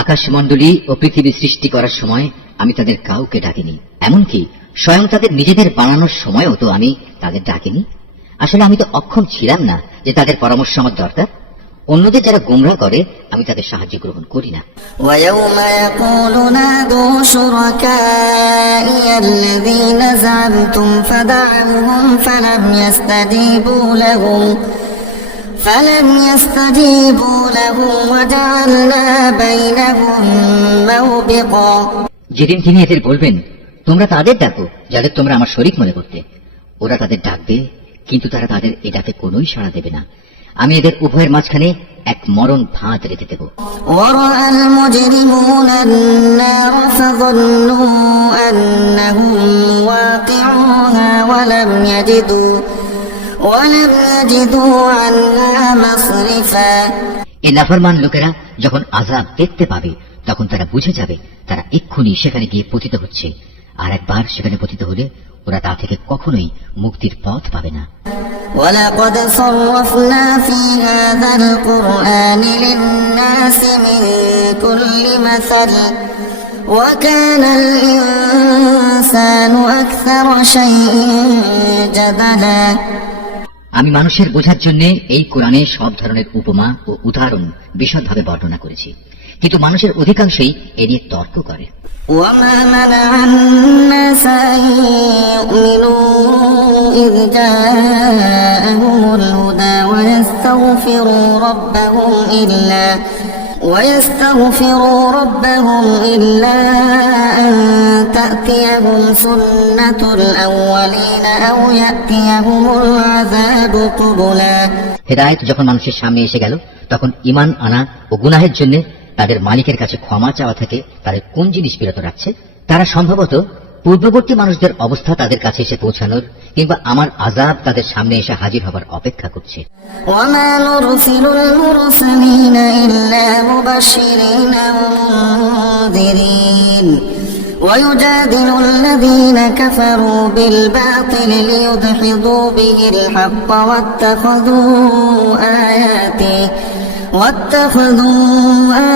আকাশমণ্ডলী ও পৃথিবী সৃষ্টি করার সময় আমি তাদের কাউকে ডাকিনি, এমনকি স্বয়ং তাদের নিজেদের বানানোর সময়ও তো আমি তাদের ডাকিনি। আসলে আমি তো অক্ষম ছিলাম না যে তাদের পরামর্শ আমার দরকার। অন্যদের যারা গোমরাহ করে আমি তাদের সাহায্য গ্রহণ করি না। ويوم يقول نادوا شركائي الذين زعمتم فدعوهم فلم يستجيبوا لهم وجعلنا بينهم موبقا। যেদিন তিনি এদের বলবেন, তোমরা তাদের ডাকো যাদের তোমরা আমার শরীক মনে করতে, ওরা তাদের ডাকবে, কিন্তু তারা তাদের এ ডাকে কোনোই সাড়া দেবে না। আমি এদের উভয়ের মাঝখানে এক মরণ ফাঁদ রেখে দেব। ورأى المجرمون النار فظنوا أنهم واقعوها ولم يجدوا عنها مصرفا। এই নাফরমান লোকেরা যখন আযাব দেখতে পাবে তখন তারা বুঝে যাবে তারা এক্ষুনি সেখানে গিয়ে পতিত হচ্ছে, আর একবার সেখানে পতিত হলে ওরা তা থেকে কখনোই মুক্তির পথ পাবে না। ولقد صرفنا في هذا القرآن للناس من كل مثل وكان الإنسان أكثر شيء جدلا। আমি মানুষের বোঝার জন্য এই কোরআনে সব ধরনের উপমা ও উদাহরণ বিশদভাবে বর্ণনা করেছি, কিন্তু মানুষের অধিকাংশই এ নিয়ে তর্ক করে। وما منع الناس أن يؤمنوا إذ جاءهم الهدى ويستغفروا ربهم إلا أن تأتيهم سنة الأولين أو يأتيهم العذاب قبلا। হেদায়েত যখন মানুষের সামনে এসে গেল তখন ঈমান আনা ও গুনাহের জন্য তাদের মালিকের কাছে ক্ষমা চাওয়া থেকে তাদের কোন জিনিস বিরত রাখছে? তারা সম্ভবত পূর্ববর্তী মানুষদের অবস্থা তাদের কাছে এসে পৌঁছানোর কিংবা আমার আযাব তাদের সামনে এসে হাজির হবার অপেক্ষা করছে। وما نرسل المرسلين إلا مبشرين ومنذرين ويجادل الذين كفروا بالباطل ليدحضوا به الحق واتخذوا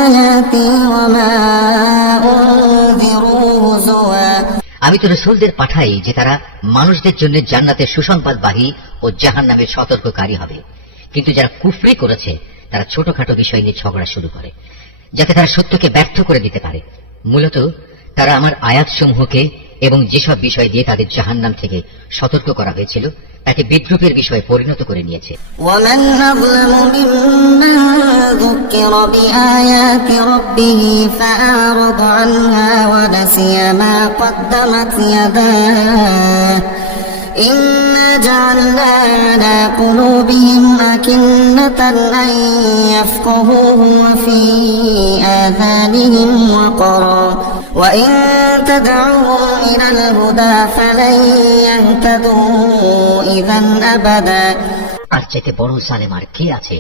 آياتي وما أنذروا هزوا। আমি তো রাসূলদের পাঠাই যে তারা মানুষদের জন্য জান্নাতের সুসংবাদবাহী ও জাহান্নামের সতর্ককারী হবে, কিন্তু যারা কুফরি করেছে তারা ছোটখাটো বিষয় নিয়ে ঝগড়া শুরু করে যাতে তারা সত্যকে ব্যর্থ করে দিতে পারে। মূলত তারা আমার আয়াতসমূহকে এবং যেসব বিষয় দিয়ে তাদের জাহান্নাম থেকে সতর্ক করা হয়েছিল তাকে বিদ্রুপের বিষয়ে পরিণত করে নিয়েছে। ومن أظلم ممن ذكر بآيات ربه فأعرض عنها ونسي ما قدمت يداه إنا جعلنا على قلوبهم أكنة أن يفقهوه وفي آذانهم وقرا وإن تدعوهم إلى الهدى فلن يهتدوا إذا أبدا। আর চাইতে বড় জালেম আর কে আছে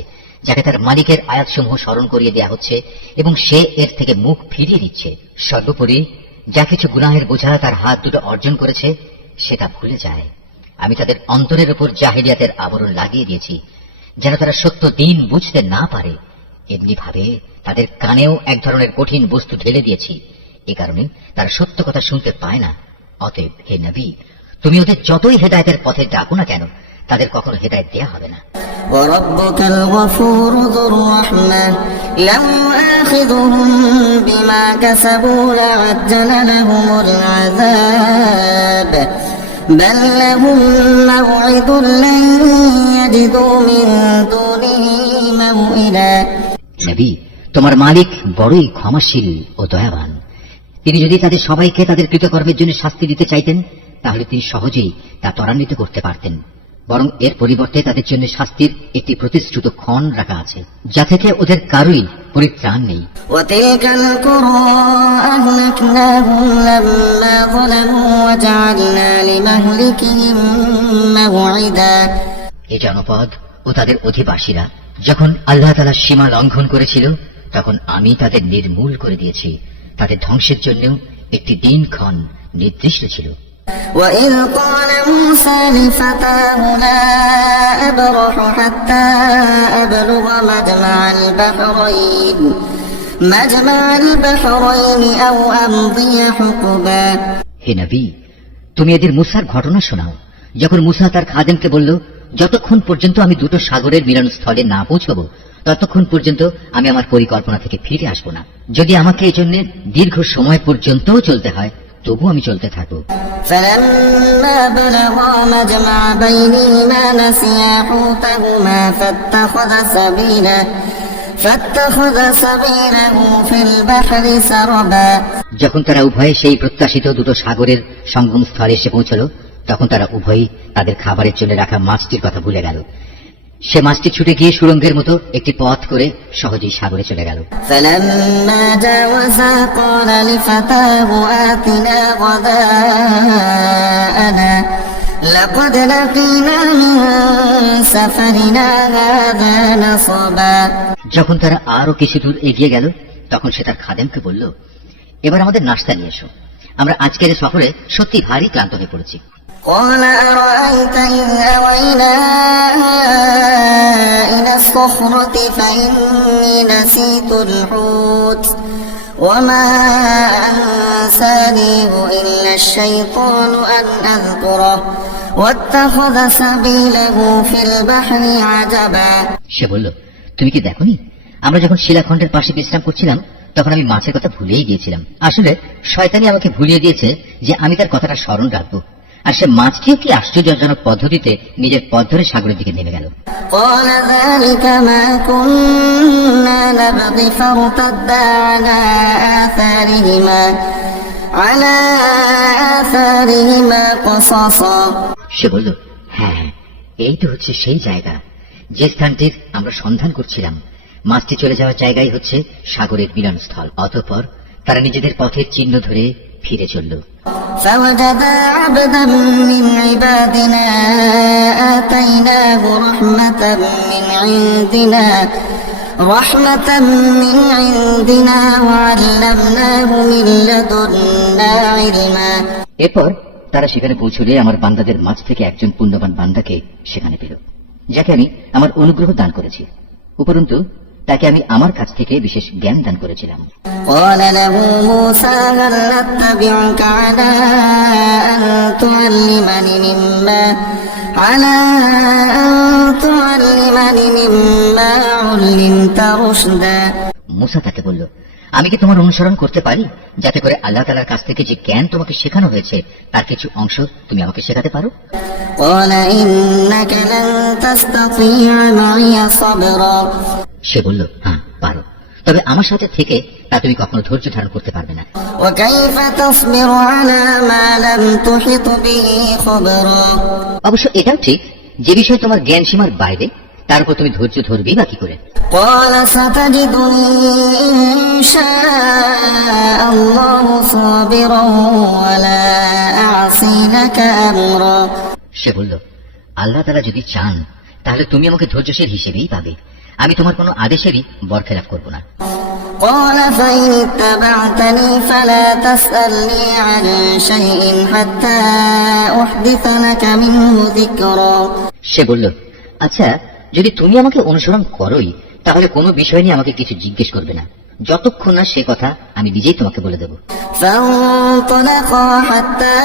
যাকে তার মালিকের আয়াতসমূহ স্মরণ করিয়ে দেয়া হচ্ছে এবং সে এর থেকে মুখ ফিরিয়ে দিচ্ছে। সর্বোপরি যা কিছু গুনাহের বোঝা তার হাত দুটো অর্জন করেছে সেটা ভুলে যায়। আমি তাদের অন্তরের উপর জাহিলিয়াতের আবরণ লাগিয়ে দিয়েছি যেন তারা সত্য দিন বুঝতে না পারে। এমনি ভাবে তাদের কানেও এক ধরনের কঠিন বস্তু ঢেলে দিয়েছি, এ কারণে তারা সত্য কথা শুনতে পায় না। অতএব হে নবী, তুমি ওদের যতই হেদায়েতের পথে ডাকো না কেন তাদের কখনো হেদায়েত দেয়া হবে না। وربك الغفور ذو الرحمة لو يؤاخذهم بما كسبوا لعجل لهم العذاب بل لهم موعد لن يجدوا من دونه موئلا। নবী, তোমার মালিক বড়ই ক্ষমাশীল ও দয়াবান। তিনি যদি তাদের সবাইকে তাদের কৃতকর্মের জন্য শাস্তি দিতে চাইতেন তাহলে তিনি সহজেই তা ত্বরান্বিত করতে পারতেন, বরং এর পরিবর্তে তাদের জন্য শাস্তির একটি প্রতিশ্রুত ক্ষণ রাখা আছে যা থেকে ওদের কারোই পরিত্রাণ নেই। وتلك القرى أهلكناهم لما ظلموا وجعلنا لمهلكهم موعدا। এ জনপদ ও তাদের অধিবাসীরা যখন আল্লাহ তাআলার সীমা লঙ্ঘন করেছিল তখন আমি তাদের নির্মূল করে দিয়েছি। তাদের ধ্বংসের জন্য একটি দিনক্ষণ নির্দিষ্ট ছিল। وإذ قال موسى لفتاه لا أبرح حتى أبلغ مجمع البحرين أو أمضي حقبا। হে নবী, তুমি এদের মুসার ঘটনা শোনাও। যখন মুসা তার খাদেমকে বলল, যতক্ষণ পর্যন্ত আমি দুটো সাগরের মিলনস্থলে না পৌঁছবো ততক্ষণ পর্যন্ত আমি আমার পরিকল্পনা থেকে ফিরে আসব না। যদি আমাকে এই জন্য দীর্ঘ সময় পর্যন্ত চলতে হয় তবু আমি চলতে থাকবো। فلما بلغا مجمع بينهما نسيا حوتهما فاتخذ سبيله في البحر سربا। যখন তারা উভয়ে সেই প্রত্যাশিত দুটো সাগরের সঙ্গম স্থলে এসে পৌঁছল তখন তারা উভয়ই তাদের খাবারের জন্য রাখা মাছটির কথা ভুলে গেল। সে মাছটি ছুটে গিয়ে সুড়ঙ্গের মতো একটি পথ করে সহজেই সাগরে চলে গেল। فلما جاوزا قال لفتاه آتنا غداءنا لقد لقينا من سفرنا هذا نصبا। যখন তারা আরো কিছু দূর এগিয়ে গেল তখন সে তার খাদেমকে বলল, এবার আমাদের নাস্তা নিয়ে এসো, আমরা আজকের সফরে সত্যি ভারী ক্লান্ত হয়ে পড়েছি। قال أرأيت إذ أوينا إلى الصخرة فإني نسيت الحوت وما أنسانيه إلا الشيطان أن أذكره واتخذ سبيله في البحر عجبا। সে বলল, তুমি কি দেখোনি আমরা যখন শিলাখণ্ডের পাশে বিশ্রাম করছিলাম তখন আমি মাছের কথা ভুলেই গিয়েছিলাম। আসলে শয়তানি আমাকে ভুলিয়ে দিয়েছে যে আমি তার কথাটা স্মরণ রাখবো। আর সে মাছটিও কি আশ্চর্যজনক পদ্ধতিতে নিজের পথ ধরে সাগরের দিকে নেমে গেল। قال ذلك ما كنا نبغي فارتدا على آثارهما قصصا। সে বলল, হ্যাঁ, এই তো হচ্ছে সেই জায়গা যে স্থানটির আমরা সন্ধান করছিলাম। মাছটি চলে যাওয়ার জায়গায় হচ্ছে সাগরের মিলনস্থল। অতঃপর তারা নিজেদের পথের চিহ্ন ধরে ফিরে চলল। فوجدا عبدا من عبادنا آتيناه رحمة من عندنا وعلمناه من لدنا علما। এরপর তারা সেখানে পৌঁছলে আমার বান্দাদের মাঝ থেকে একজন পুণ্যবান বান্দাকে সেখানে পেল, যাকে আমি আমার অনুগ্রহ দান করেছি। উপরন্তু তাকে আমি আমার কাছ থেকে বিশেষ জ্ঞান দান করেছিলাম। قال له موسى هل نتبعك على أن تعلمني مما علمت رشدا। মুসা তাকে বলল, আমি কি তোমার অনুসরণ করতে পারি যাতে করে আল্লাহ তাআলার কাছ থেকে যে জ্ঞান তোমাকে শেখানো হয়েছে তার কিছু অংশ তুমি আমাকে শেখাতে পারো? قال إنك لن تستطيع معي صبرا। সে বলল, হ্যাঁ পারো, তবে আমার সাথে থেকে তা তুমি কখনো ধৈর্য ধারণ করতে পারবে না। وكيف تصبر على ما لم تحط به خبرا। অবশ্য এটাও ঠিক, যে বিষয় তোমার জ্ঞান সীমার বাইরে তার উপর তুমি ধৈর্য ধরবেই বা কি করে? قال ستجدني إن شاء الله صابرا ولا أعصي لك أمرا। সে বলল, আল্লাহ তাআলা যদি চান তাহলে তুমি আমাকে ধৈর্যশীল হিসেবেই পাবে, আমি তোমার কোনো আদেশেরই বরখেলাপ করব না। قال فإن اتبعتني فلا تسألني عن شيء حتى أحدث لك منه ذكرا। সে বলল, আচ্ছা যদি তুমি আমাকে অনুসরণ করোই তাহলে কোনো বিষয় নিয়ে আমাকে কিছু জিজ্ঞেস করবে না, যতক্ষণ না সে কথা আমি নিজেই তোমাকে বলে দেব। فانطلقا حتى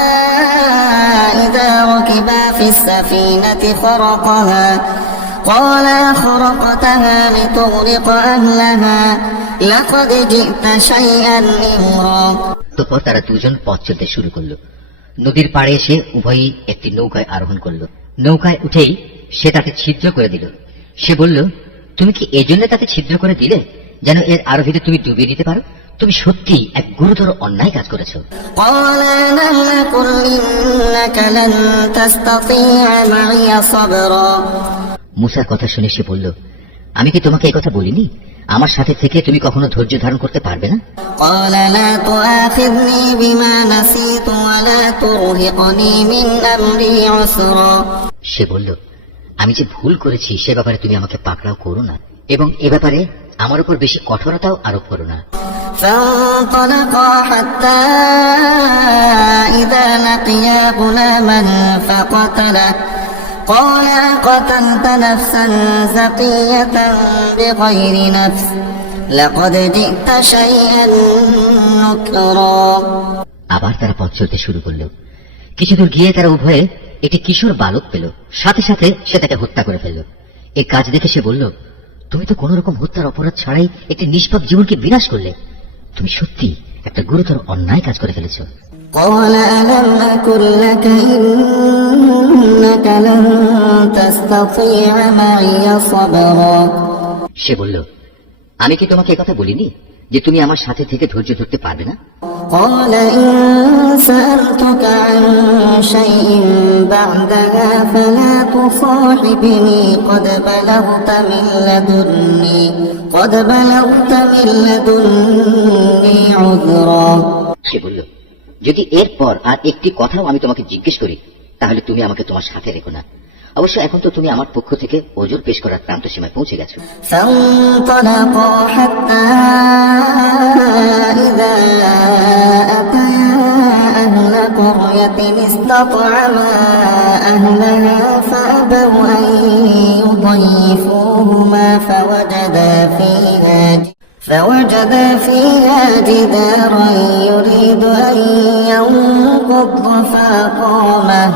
إذا ركبا في السفينة خرقها قال أخرقتها لتغرق أهلها لقد جئت شيئا إمرا। তারপর তারা দুজন পথ চলতে শুরু করলো। নদীর পাড়ে এসে উভয়ই একটি নৌকায় আরোহণ করলো। নৌকায় উঠেই সে তাকে ছিদ্র করে দিল। সে বলল, তুমি কি এজন্য তাকে ছিদ্র করে দিলে যেন এর আরোহীতে তুমি ডুবিয়ে দিতে পারো? তুমি সত্যি এক গুরুতর অন্যায় কাজ করেছো। قال لم نقل إنك لن تستطيع معي صبرا। মুসার কথা শুনে সে বলল, আমি কি তোমাকে এই কথা বলিনি আমার সাথে থেকে তুমি কখনো ধৈর্য ধারণ করতে পারবে না? قال لا تؤاخذني بما نسيت ولا ترهقني من أمري عسرا। সে বলল, আমি যে ভুল করেছি সে ব্যাপারে তুমি আমাকে পাকড়াও করো না এবং এ ব্যাপারে আমার উপর বেশি কঠোরতাও আরোপ করো না। فانطلقا حتى إذا لقيا غلاما فقتله قال قتلت نفسا زكية بغير نفس لقد جئت شيئا نكرا। আবার তারা পথ চলতে শুরু করলো। কিছুদূর গিয়ে তারা উভয়ে একটি কিশোর বালক পেল। সাথে সাথে সে তাকে হত্যা করে ফেলল। এই কাজ দেখে সে বলল, তুমি তো কোন রকম হত্যার অপরাধ ছাড়াই একটি নিষ্পাপ জীবনকে বিনাশ করলে। তুমি সত্যি একটা গুরুতর অন্যায় কাজ করে ফেলেছ। قال ألم أقل لك إنك لن تستطيع معي صبرا। সে বলল, আমি কি তোমাকে একথা বলিনি যে তুমি আমার সাথে থেকে ধৈর্য ধরতে পারবে না? قال إن سألتك عن شيء بعدها فلا تصاحبني قد بلغت من لدني عذرا। সে বলল, যদি এরপর আর একটি কথাও আমি তোমাকে জিজ্ঞেস করি তাহলে তুমি আমাকে তোমার সাথে রেখো না। অবশ্য এখন তো তুমি আমার পক্ষ থেকে ওজর পেশ করার প্রান্ত সীমায় পৌঁছে গেছো। فانطلقا حتى إذا أتيا أهل قرية استطعما أهلها فأبوا أن يضيفوهما فوجدا فيها جدارا يريد أن ينقض فأقامه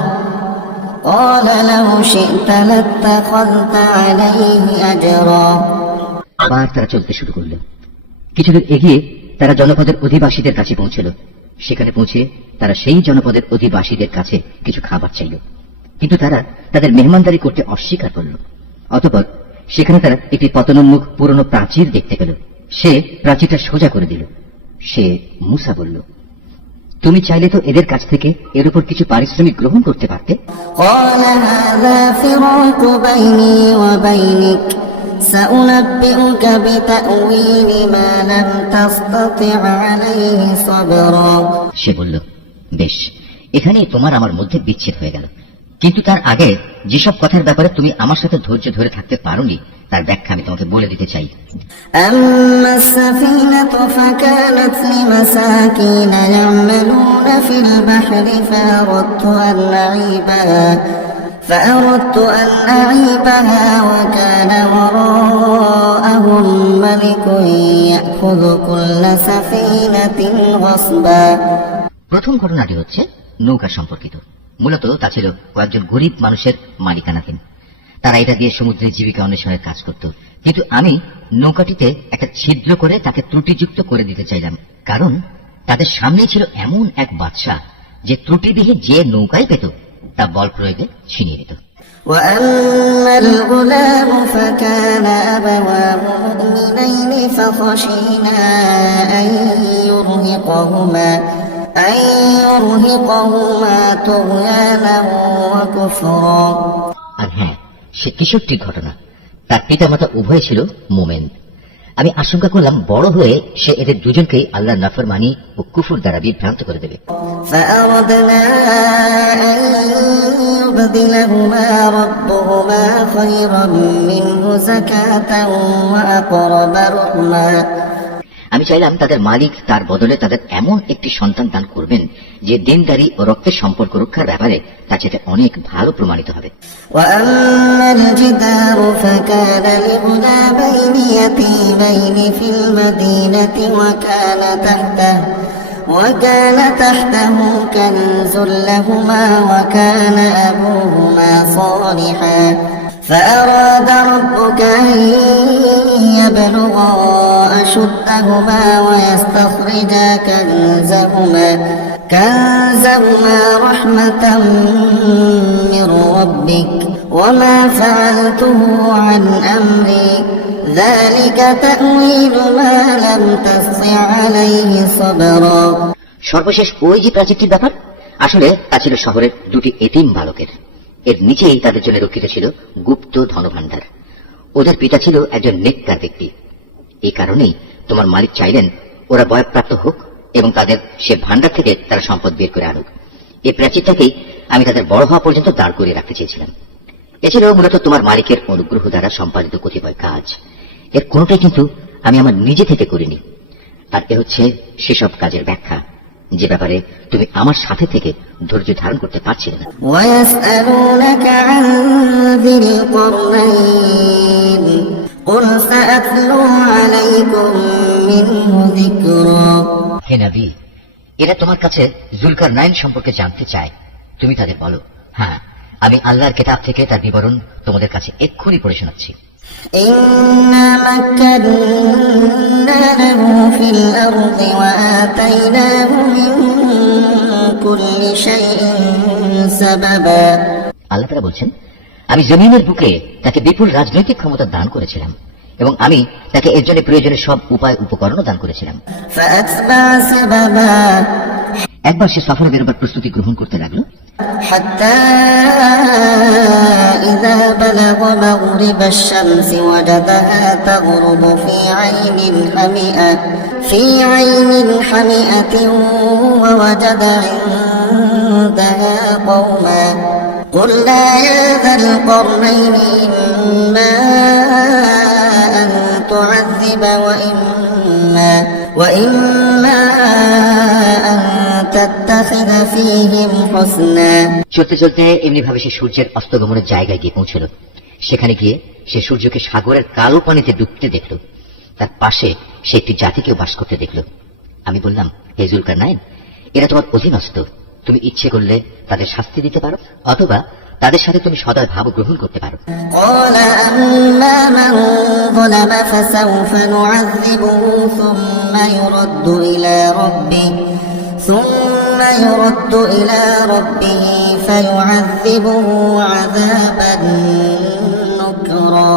قال لو شئت لاتخذت عليه أجرا। আবার তারা চলতে শুরু করল। কিছুদূর এগিয়ে তারা জনপদের অধিবাসীদের কাছে পৌঁছল। সেখানে পৌঁছে তারা সেই জনপদের অধিবাসীদের কাছে কিছু খাবার চাইল, কিন্তু তারা তাদের মেহমানদারি করতে অস্বীকার করল। অতঃপর সেখানে তারা একটি পতনোন্মুখ পুরনো প্রাচীর দেখতে পেল। সে প্রাচীরটা সোজা করে দিল। সে মুসা বলল, তুমি চাইলে তো এদের কাছ থেকে এর উপর কিছু পারিশ্রমিক গ্রহণ করতে পারতে। قال هذا فراق بيني وبينك سأنبئك بتأويل ما لم تستطع عليه صبرا। সে বলল, বেশ, এখানেই তোমার আমার মধ্যে বিচ্ছেদ হয়ে গেল, কিন্তু তার আগে যেসব কথার ব্যাপারে তুমি আমার সাথে ধৈর্য ধরে থাকতে পারোনি তার ব্যাখ্যা আমি তোমাকে বলে দিতে চাই। أما السفينة فكانت لمساكين يعملون في البحر فأردت أن أعيبها وكان وراءهم ملك يأخذ كل سفينة غصبا। প্রথম ঘটনাটি হচ্ছে নৌকা সম্পর্কিত। মূলত তা ছিল কয়েকজন গরিব মানুষের মালিকানাধীন। তারা এটা দিয়ে সমুদ্রে জীবিকা অন্বেষণের কাজ করত, কিন্তু আমি নৌকাটিতে একটা ছিদ্র করে তাকে ত্রুটিযুক্ত করে দিতে চাইলাম, কারণ তাদের সামনে ছিল এমন এক বাদশা যে ত্রুটিবিহীন যে নৌকায় পেত তা বল প্রয়োগে ছিনিয়ে নিত। وأما الغلام فكان أبواه مؤمنين فخشينا أن يرهقهما طغيانا وكفرا। আর হ্যাঁ, সে কিশোরটির ঘটনা। তার পিতামাতা উভয় ছিল মোমেন। আমি আশঙ্কা করলাম বড় হয়ে সে এদের দুজনকেই আল্লাহর নাফরমানি ও কুফর দ্বারা বিভ্রান্ত করে দেবে। فأردنا أن يبدلهما ربهما خيرا منه زكاة وأقرب رحما। আমি চাইলাম তাদের মালিক তার বদলে তাদের এমন একটি সন্তান দান করবেন যে দিনদারি ও রক্তের সম্পর্ক রক্ষার ব্যাপারে তার চেয়ে অনেক ভালো প্রমাণিত হবে। وأما الجدار فكان لغلامين يتيمين في المدينة وكان تحته كنز لهما وكان أبوهما صالحا فأراد ربك أن يبلغا أشدهما ويستخرجا كنزهما رحمة من ربك وما فعلته عن أمري ذلك تأويل ما لم تستطع عليه صبرا। সর্বশেষ ওই যে প্রাচীরটির ব্যাপার, আসলে তা ছিল শহরের দুটি এতিম বালকের। এর নিচেই তাদের জন্য রক্ষিত ছিল গুপ্ত ধনভাণ্ডার। ওদের পিতা ছিল একজন নেককার ব্যক্তি। এই কারণেই তোমার মালিক চাইলেন ওরা বয়ঃপ্রাপ্ত হোক এবং তাদের সে ভাণ্ডার থেকে তারা সম্পদ বের করে আনুক। এই প্রাচীরটাকেই আমি তাদের বড় হওয়া পর্যন্ত দাঁড় করিয়ে রাখতে চেয়েছিলাম। এছাড়াও মূলত তোমার মালিকের অনুগ্রহ দ্বারা সম্পাদিত কতিপয় কাজ, এর কোনটাই কিন্তু আমি আমার নিজে থেকে করিনি। আর এ হচ্ছে সেসব কাজের ব্যাখ্যা যে ব্যাপারে তুমি আমার সাথে থেকে ধৈর্য ধারণ করতে পারছিলে না। ويسألونك عن ذي القرنين قل سأتلو عليكم منه ذكرا। হে নবী, এরা তোমার কাছে জুলকারনাইন সম্পর্কে জানতে চায়। তুমি তাদের বলো, হ্যাঁ, আমি আল্লাহর কিতাব থেকে তার বিবরণ তোমাদের কাছে এক্ষুনি পড়ে শোনাচ্ছি। إنا مكنا له في الأرض وآتيناه من كل شيء سببا। আল্লাহ তাআলা বলছেন, আমি জমিনের বুকে তাকে বিপুল রাজনৈতিক ক্ষমতা দান করেছিলাম এবং আমি তাকে এর জন্য প্রয়োজনীয় সব উপায় উপকরণও দান করেছিলাম। فأتبع سببا একবার সে সফরে বেরোবার প্রস্তুতি গ্রহণ করতে লাগলো। حتى إذا بلغ مغرب الشمس وجدها تغرب في عين حمئة ووجد عندها قوما قلنا يا ذا القرنين إما أن تعذب وإما أن تتخذ فيهم حسنا। চলতে চলতে এমনি ভাবে সে সূর্যের অস্তগমনের জায়গায় গিয়ে পৌঁছল। সেখানে গিয়ে সে সূর্যকে সাগরের কালো পানিতে ডুবতে দেখল। তার পাশে সে একটি জাতিকেও বাস করতে দেখল। আমি বললাম, হে জুলকারনাইন, এরা তোমার অধীনস্থ। তুমি ইচ্ছে করলে তাদের শাস্তি দিতে পারো, অথবা তাদের সাথে তুমি সদয় ভাব গ্রহণ করতে পারো। قال أما من ظلم فسوف نعذبه ثم يرد إلى ربه فيعذبه عذابا نكرا।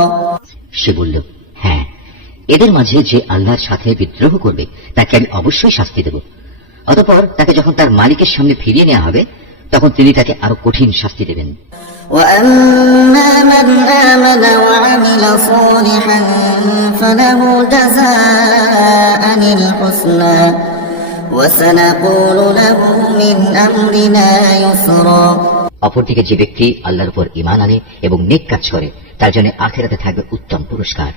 সে বলল, হ্যাঁ, এদের মাঝে যে আল্লাহর সাথে বিদ্রোহ করবে তাকে আমি অবশ্যই শাস্তি দেব। অতঃপর তাকে যখন তার মালিকের সামনে ফিরিয়ে নেওয়া হবে তখন তিনি তাকে আরো কঠিন শাস্তি দেবেন। وأما من آمن وعمل صالحا فله جزاء الحسنى وسنقول له من أمرنا يسرا। অপরদিকে যে ব্যক্তি আল্লাহর উপর ঈমান আনে এবং নেক কাজ করে তার জন্য আখিরাতে থাকবে উত্তম পুরস্কার।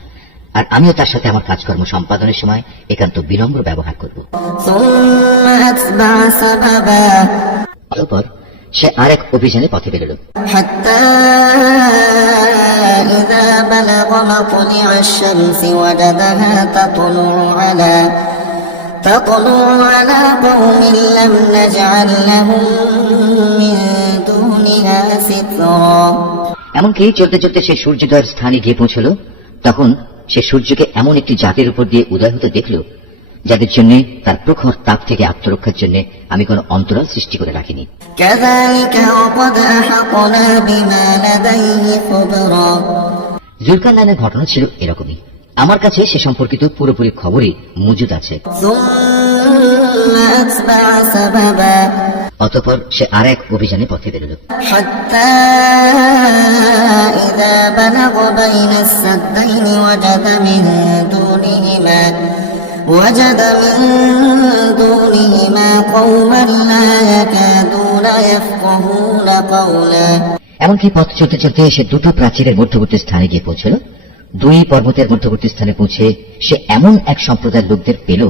আর আমিও তার সাথে আমার কাজকর্ম সম্পাদনের সময় একান্ত বিনম্র ব্যবহার করব। ثم أتبع سببا অতঃপর সে আরেক অভিযানে পথে বেরোল। حتى إذا بلغ مطلع الشمس وجدها تطلع على قوم لم نجعل لهم من دونها سترا। এমনকি চলতে চলতে সে সূর্যোদয়ের স্থানে গিয়ে পৌঁছল। তখন সে সূর্যকে এমন একটি জাতির উপর দিয়ে উদয় হতে দেখল যাদের জন্য তার প্রখর তাপ থেকে আত্মরক্ষার জন্য আমি কোনো অন্তরাল সৃষ্টি করে রাখিনি। كذلك وقد أحطنا بما لديه خبرا। জুলকারনাইনের ঘটনা ছিল এরকমই। আমার কাছে সে সম্পর্কিত পুরোপুরি খবরই মজুদ আছে। ثم أتبع سببا অতঃপর সে আরেক অভিযানে পথে বেরোল। حتى إذا بلغ بين السدين وجد من دونهما قوما لا يكادون يفقهون قولا। এমনকি পথ চলতে চলতে সে দুটো প্রাচীরের মধ্যবর্তী স্থানে গিয়ে পৌঁছল। দুই পর্বতের মধ্যবর্তী স্থানে পৌঁছে সে এমন এক সম্প্রদায়ের লোকদের পেল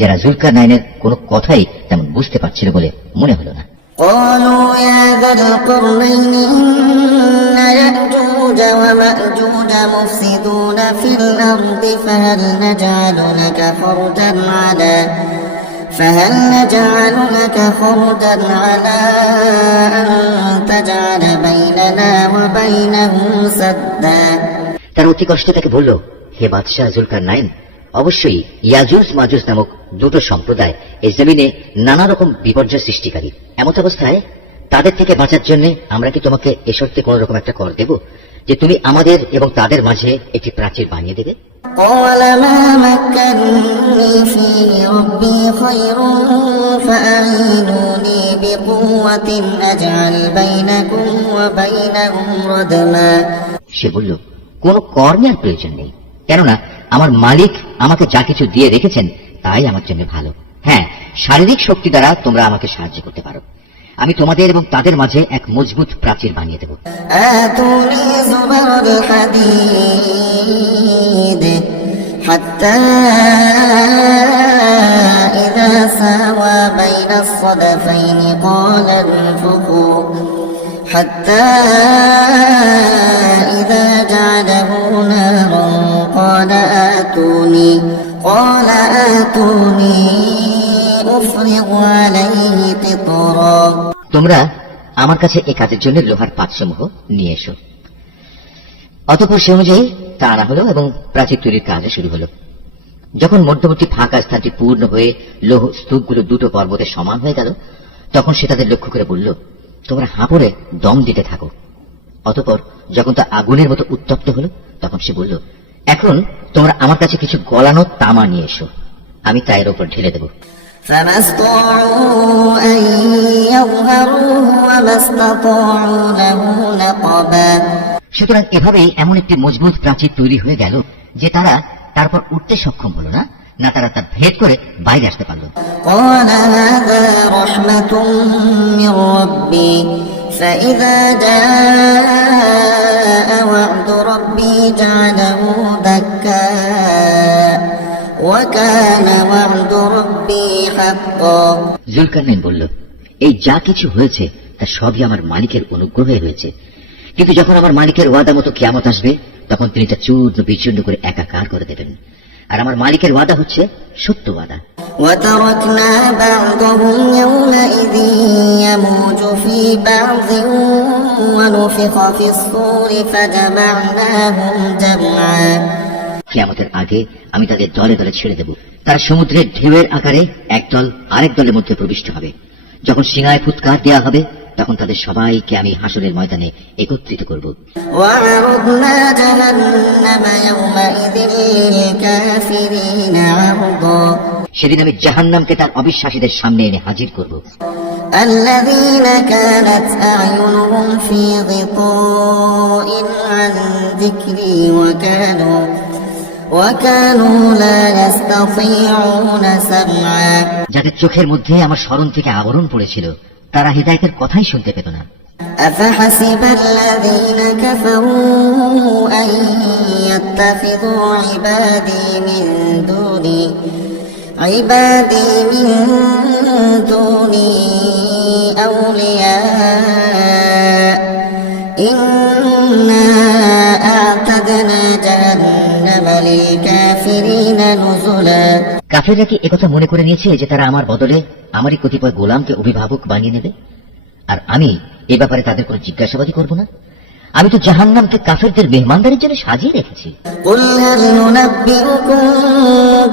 যারা জুলকারনাইনের কোনো কথাই তেমন বুঝতে পারছিল বলে মনে হলো না। قالوا يا ذا القرنين إن يأجوج ومأجوج مفسدون في الأرض فهل نجعل لك خرجا على أن تجعل بيننا وبينهم سدا। তার অতি কষ্ট তাকে বলল, হে বাদশাহ জুলকারনাইন, অবশ্যই ইয়াজুজ মাজুজ নামক দুটো সম্প্রদায় এই জমিনে নানা রকম বিপর্যয় সৃষ্টিকারী। এমত অবস্থায় তাদের থেকে বাঁচার জন্য আমরা কি তোমাকে এ শর্তে কোন রকম একটা কর দেব যে তুমি আমাদের এবং তাদের মাঝে একটি প্রাচীর বানিয়ে দেবে? قال ما مكنني فيه ربي خير فأعينوني بقوة أجعل بينكم وبينهم ردما। সে বলল, কোন কর নেওয়ার প্রয়োজন নেই, কেননা আমার মালিক আমাকে যা কিছু দিয়ে রেখেছেন তাই আমার জন্য ভালো। হ্যাঁ, শারীরিক শক্তি দ্বারা তোমরা আমাকে সাহায্য করতে পারো। আমি তোমাদের এবং তাদের মাঝে এক মজবুত প্রাচীর বানিয়ে দেব। آتوني زبر الحديد حتى إذا ساوى بين الصدفين قال انفخوا حتى إذا جعله نارا قال آتوني أفرغ عليه قطرا। তোমরা আমার কাছে এই কাজের জন্য লোহার পাতসমূহ নিয়ে এসো। অতঃপর সে অনুযায়ী তা আনা হলো এবং প্রাচীর তৈরির কাজ শুরু হলো। যখন মধ্যবর্তী ফাঁকা স্থানটি পূর্ণ হয়ে লৌহ স্তূপগুলো দুটো পর্বতে সমান হয়ে গেল, তখন সে তাদের লক্ষ্য করে বলল, তোমরা হাঁপড়ে দম দিতে থাকো। অতঃপর যখন তা আগুনের মতো উত্তপ্ত হলো, তখন সে বলল, এখন তোমরা আমার কাছে কিছু গলানো তামা নিয়ে এসো, আমি তা এর উপর ঢেলে দেব। فما استطاعوا أن يظهروه وما استطاعوا له نقبا। সুতরাং এভাবেই এমন একটি মজবুত প্রাচীর তৈরি হয়ে গেল যে তারা তারপর উঠতে সক্ষম হলো না, না তারা তা ভেদ করে বাইরে আসতে পারল। قال هذا رحمة من ربي فإذا جاء وعد ربي جعله دكا وكان وعد ربي حقا। জুলকারনাইন বলল, এই যা কিছু হয়েছে তা সবই আমার মালিকের অনুগ্রহে হয়েছে, কিন্তু যখন আমার মালিকের ওয়াদা মতো কিয়ামত আসবে তখন তিনি তা চূর্ণ বিচূর্ণ করে একাকার করে দেবেন। আর আমার মালিকের ওয়াদা হচ্ছে সত্য ওয়াদা। وتركنا بعضهم يومئذ يموج في بعض ونفخ في الصور فجمعناهم جمعا। কিয়ামতের আগে আমি তাদের দলে দলে ছেড়ে দেব। তারা সমুদ্রের ঢেউয়ের আকারে একদল আরেক দলের মধ্যে প্রবিষ্ট হবে। যখন সিংহায় ফুৎকার দেওয়া হবে তখন তাদের সবাইকে আমি হাসরের ময়দানে একত্রিত করব। وعرضنا جهنم يومئذ للكافرين عرضا। সেদিন আমি জাহান্নামকে তার অবিশ্বাসীদের সামনে এনে হাজির করব। الذين كانت أعينهم في غطاء عن ذكري وكانوا لا يستطيعون سمعا। যাদের চোখের মধ্যে আমার স্মরণ থেকে আবরণ পড়েছিল, তারা হিদায়াতের কথাই শুনতে পেত না। أفحسب الذين كفروا أن يتخذوا عبادي من دوني أولياء إنا أعتدنا جهنم للكافرين نزلا। কাফেররা কি একথা মনে করে নিয়েছে যে তারা আমার বদলে আমারই কতিপয় গোলামকে অভিভাবক বানিয়ে নেবে, আর আমি এ ব্যাপারে তাদের কোনো জিজ্ঞাসাবাদই করব না? আমি তো জাহান্নামকে কাফেরদের মেহমানদারির জন্য সাজিয়ে রেখেছি। قل هل ننبئكم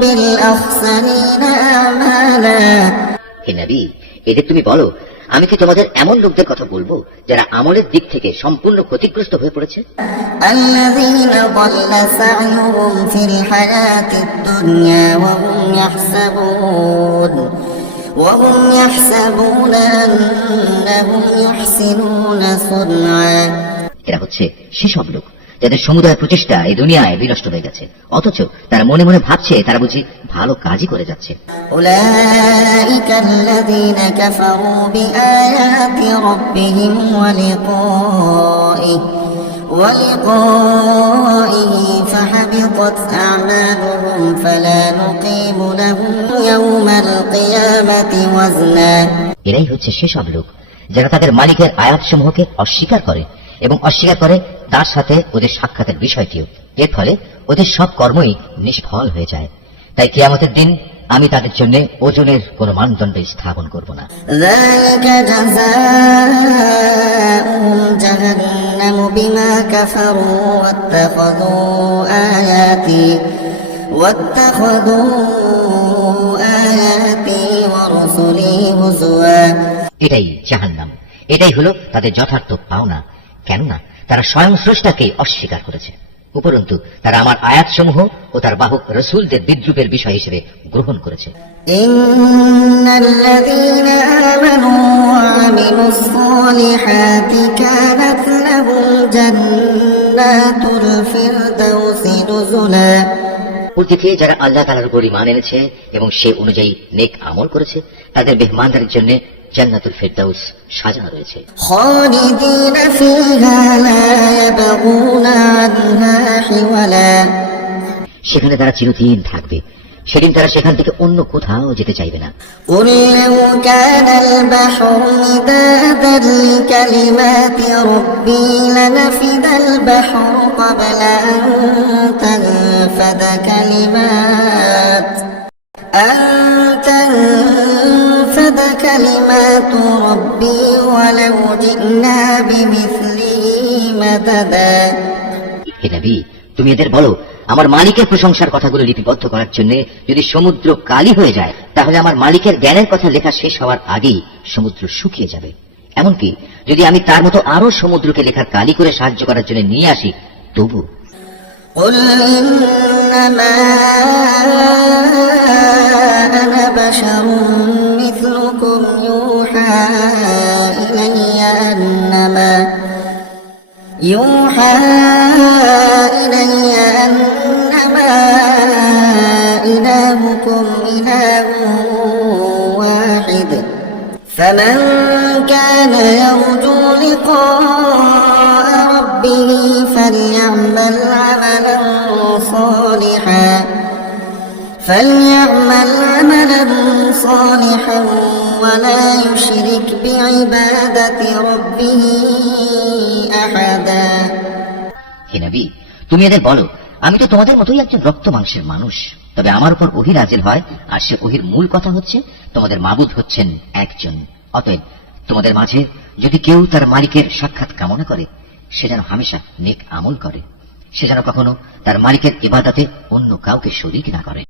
بالأخسرين أعمالا। হে নবী, এদের তুমি বলো, আমি কি তোমাদের এমন লোকদের কথা বলবো যারা আমলের দিক থেকে সম্পূর্ণ ক্ষতিগ্রস্ত হয়ে পড়েছে? الذين ضل سعيهم في الحياة الدنيا وهم يحسبون أنهم يحسنون صنعا। এরা হচ্ছে সেসব লোক যাদের সমুদায় প্রচেষ্টা এই দুনিয়ায় বিনষ্ট হয়ে গেছে, অথচ তারা মনে মনে ভাবছে তারা বুঝি ভালো কাজই করে যাচ্ছে। أولئك الذين كفروا بآيات ربهم ولقائه فحبطت أعمالهم فلا نقيم لهم يوم القيامة وزنا। এরাই হচ্ছে সেসব লোক যারা তাদের মালিকের আয়াতসমূহকে অস্বীকার করে এবং অস্বীকার করে তার সাথে ওদের সাক্ষাতের বিষয়টিও। এর ফলে ওদের সব কর্মই নিষ্ফল হয়ে যায়। তাই কিয়ামতের দিন আমি তাদের জন্য ওজনের কোন মানদণ্ড স্থাপন করব না। ذلك جزاؤهم جهنم بما كفروا واتخذوا آياتي ورسلي هزوا। এটাই জাহান্নাম, এটাই হলো তাদের যথার্থ পাওনা। কেননা তারা স্বয়ং স্রষ্টাকে অস্বীকার করেছে, উপরন্তু তারা আমার আয়াতসমূহ ও তার বাহক রসুলদের বিদ্রুপের বিষয় হিসেবে গ্রহণ করেছে। ইন্নাল্লাযীনা আমানু ওয়া আমিলুস সালিহাতি কানাত লাহুম জান্নাতুল ফিরদাউসি নুজুলা। পূর্বে যারা আল্লাহ তাআলার উপর ঈমান এনেছে এবং সে অনুযায়ী নেক আমল করেছে, তাদের মেহমানদারির জন্য জান্নাতুল ফিরদাউস সাজানো রয়েছে। খালিদিনা ফিহা লা ইয়াবগুনা আনহা হিওয়ালা। সেখানে তারা চিরদিন থাকবে। সেদিন তারা সেখান থেকে অন্য কোথাও যেতে চাইবে না। قل لو كان البحر مدادا لكلمات ربي لنفد البحر قبل أن تنفد كلمات ربي ولو جئنا بمثله مددا। হে নবী, তুমি এদের বলো, আমার মালিকের প্রশংসার কথাগুলো লিপিবদ্ধ করার জন্য যদি সমুদ্র কালি হয়ে যায়, তাহলে আমার মালিকের জ্ঞানের কথা লেখা শেষ হওয়ার আগেই সমুদ্র শুকিয়ে যাবে। এমনকি যদি আমি তার মতো আরো সমুদ্রকে লেখার কালি করে সাহায্য করার জন্য নিয়ে আসি, তবু قل إنما أنا بشر مثلكم يوحى إلي أنما إلهكم إله واحد فمن كان يرجو لقاء ربه فليعمل عملا صالحا ولا يشرك بعبادة ربه أحدا। হে নবী, তুমি এদের বলো, আমি তো তোমাদের মতোই একজন রক্ত মাংসের মানুষ, তবে আমার উপর ওহী নাযিল হয়, আর সে ওহীর মূল কথা হচ্ছে তোমাদের মাবুদ হচ্ছেন একজন। অতএব তোমাদের মাঝে যদি কেউ তার মালিকের সাক্ষাৎ কামনা করে, সে যেন হামেশা নেক আমল করে, সে যেন কখনো তার মালিকের ইবাদতে অন্য কাউকে শরীক না করে।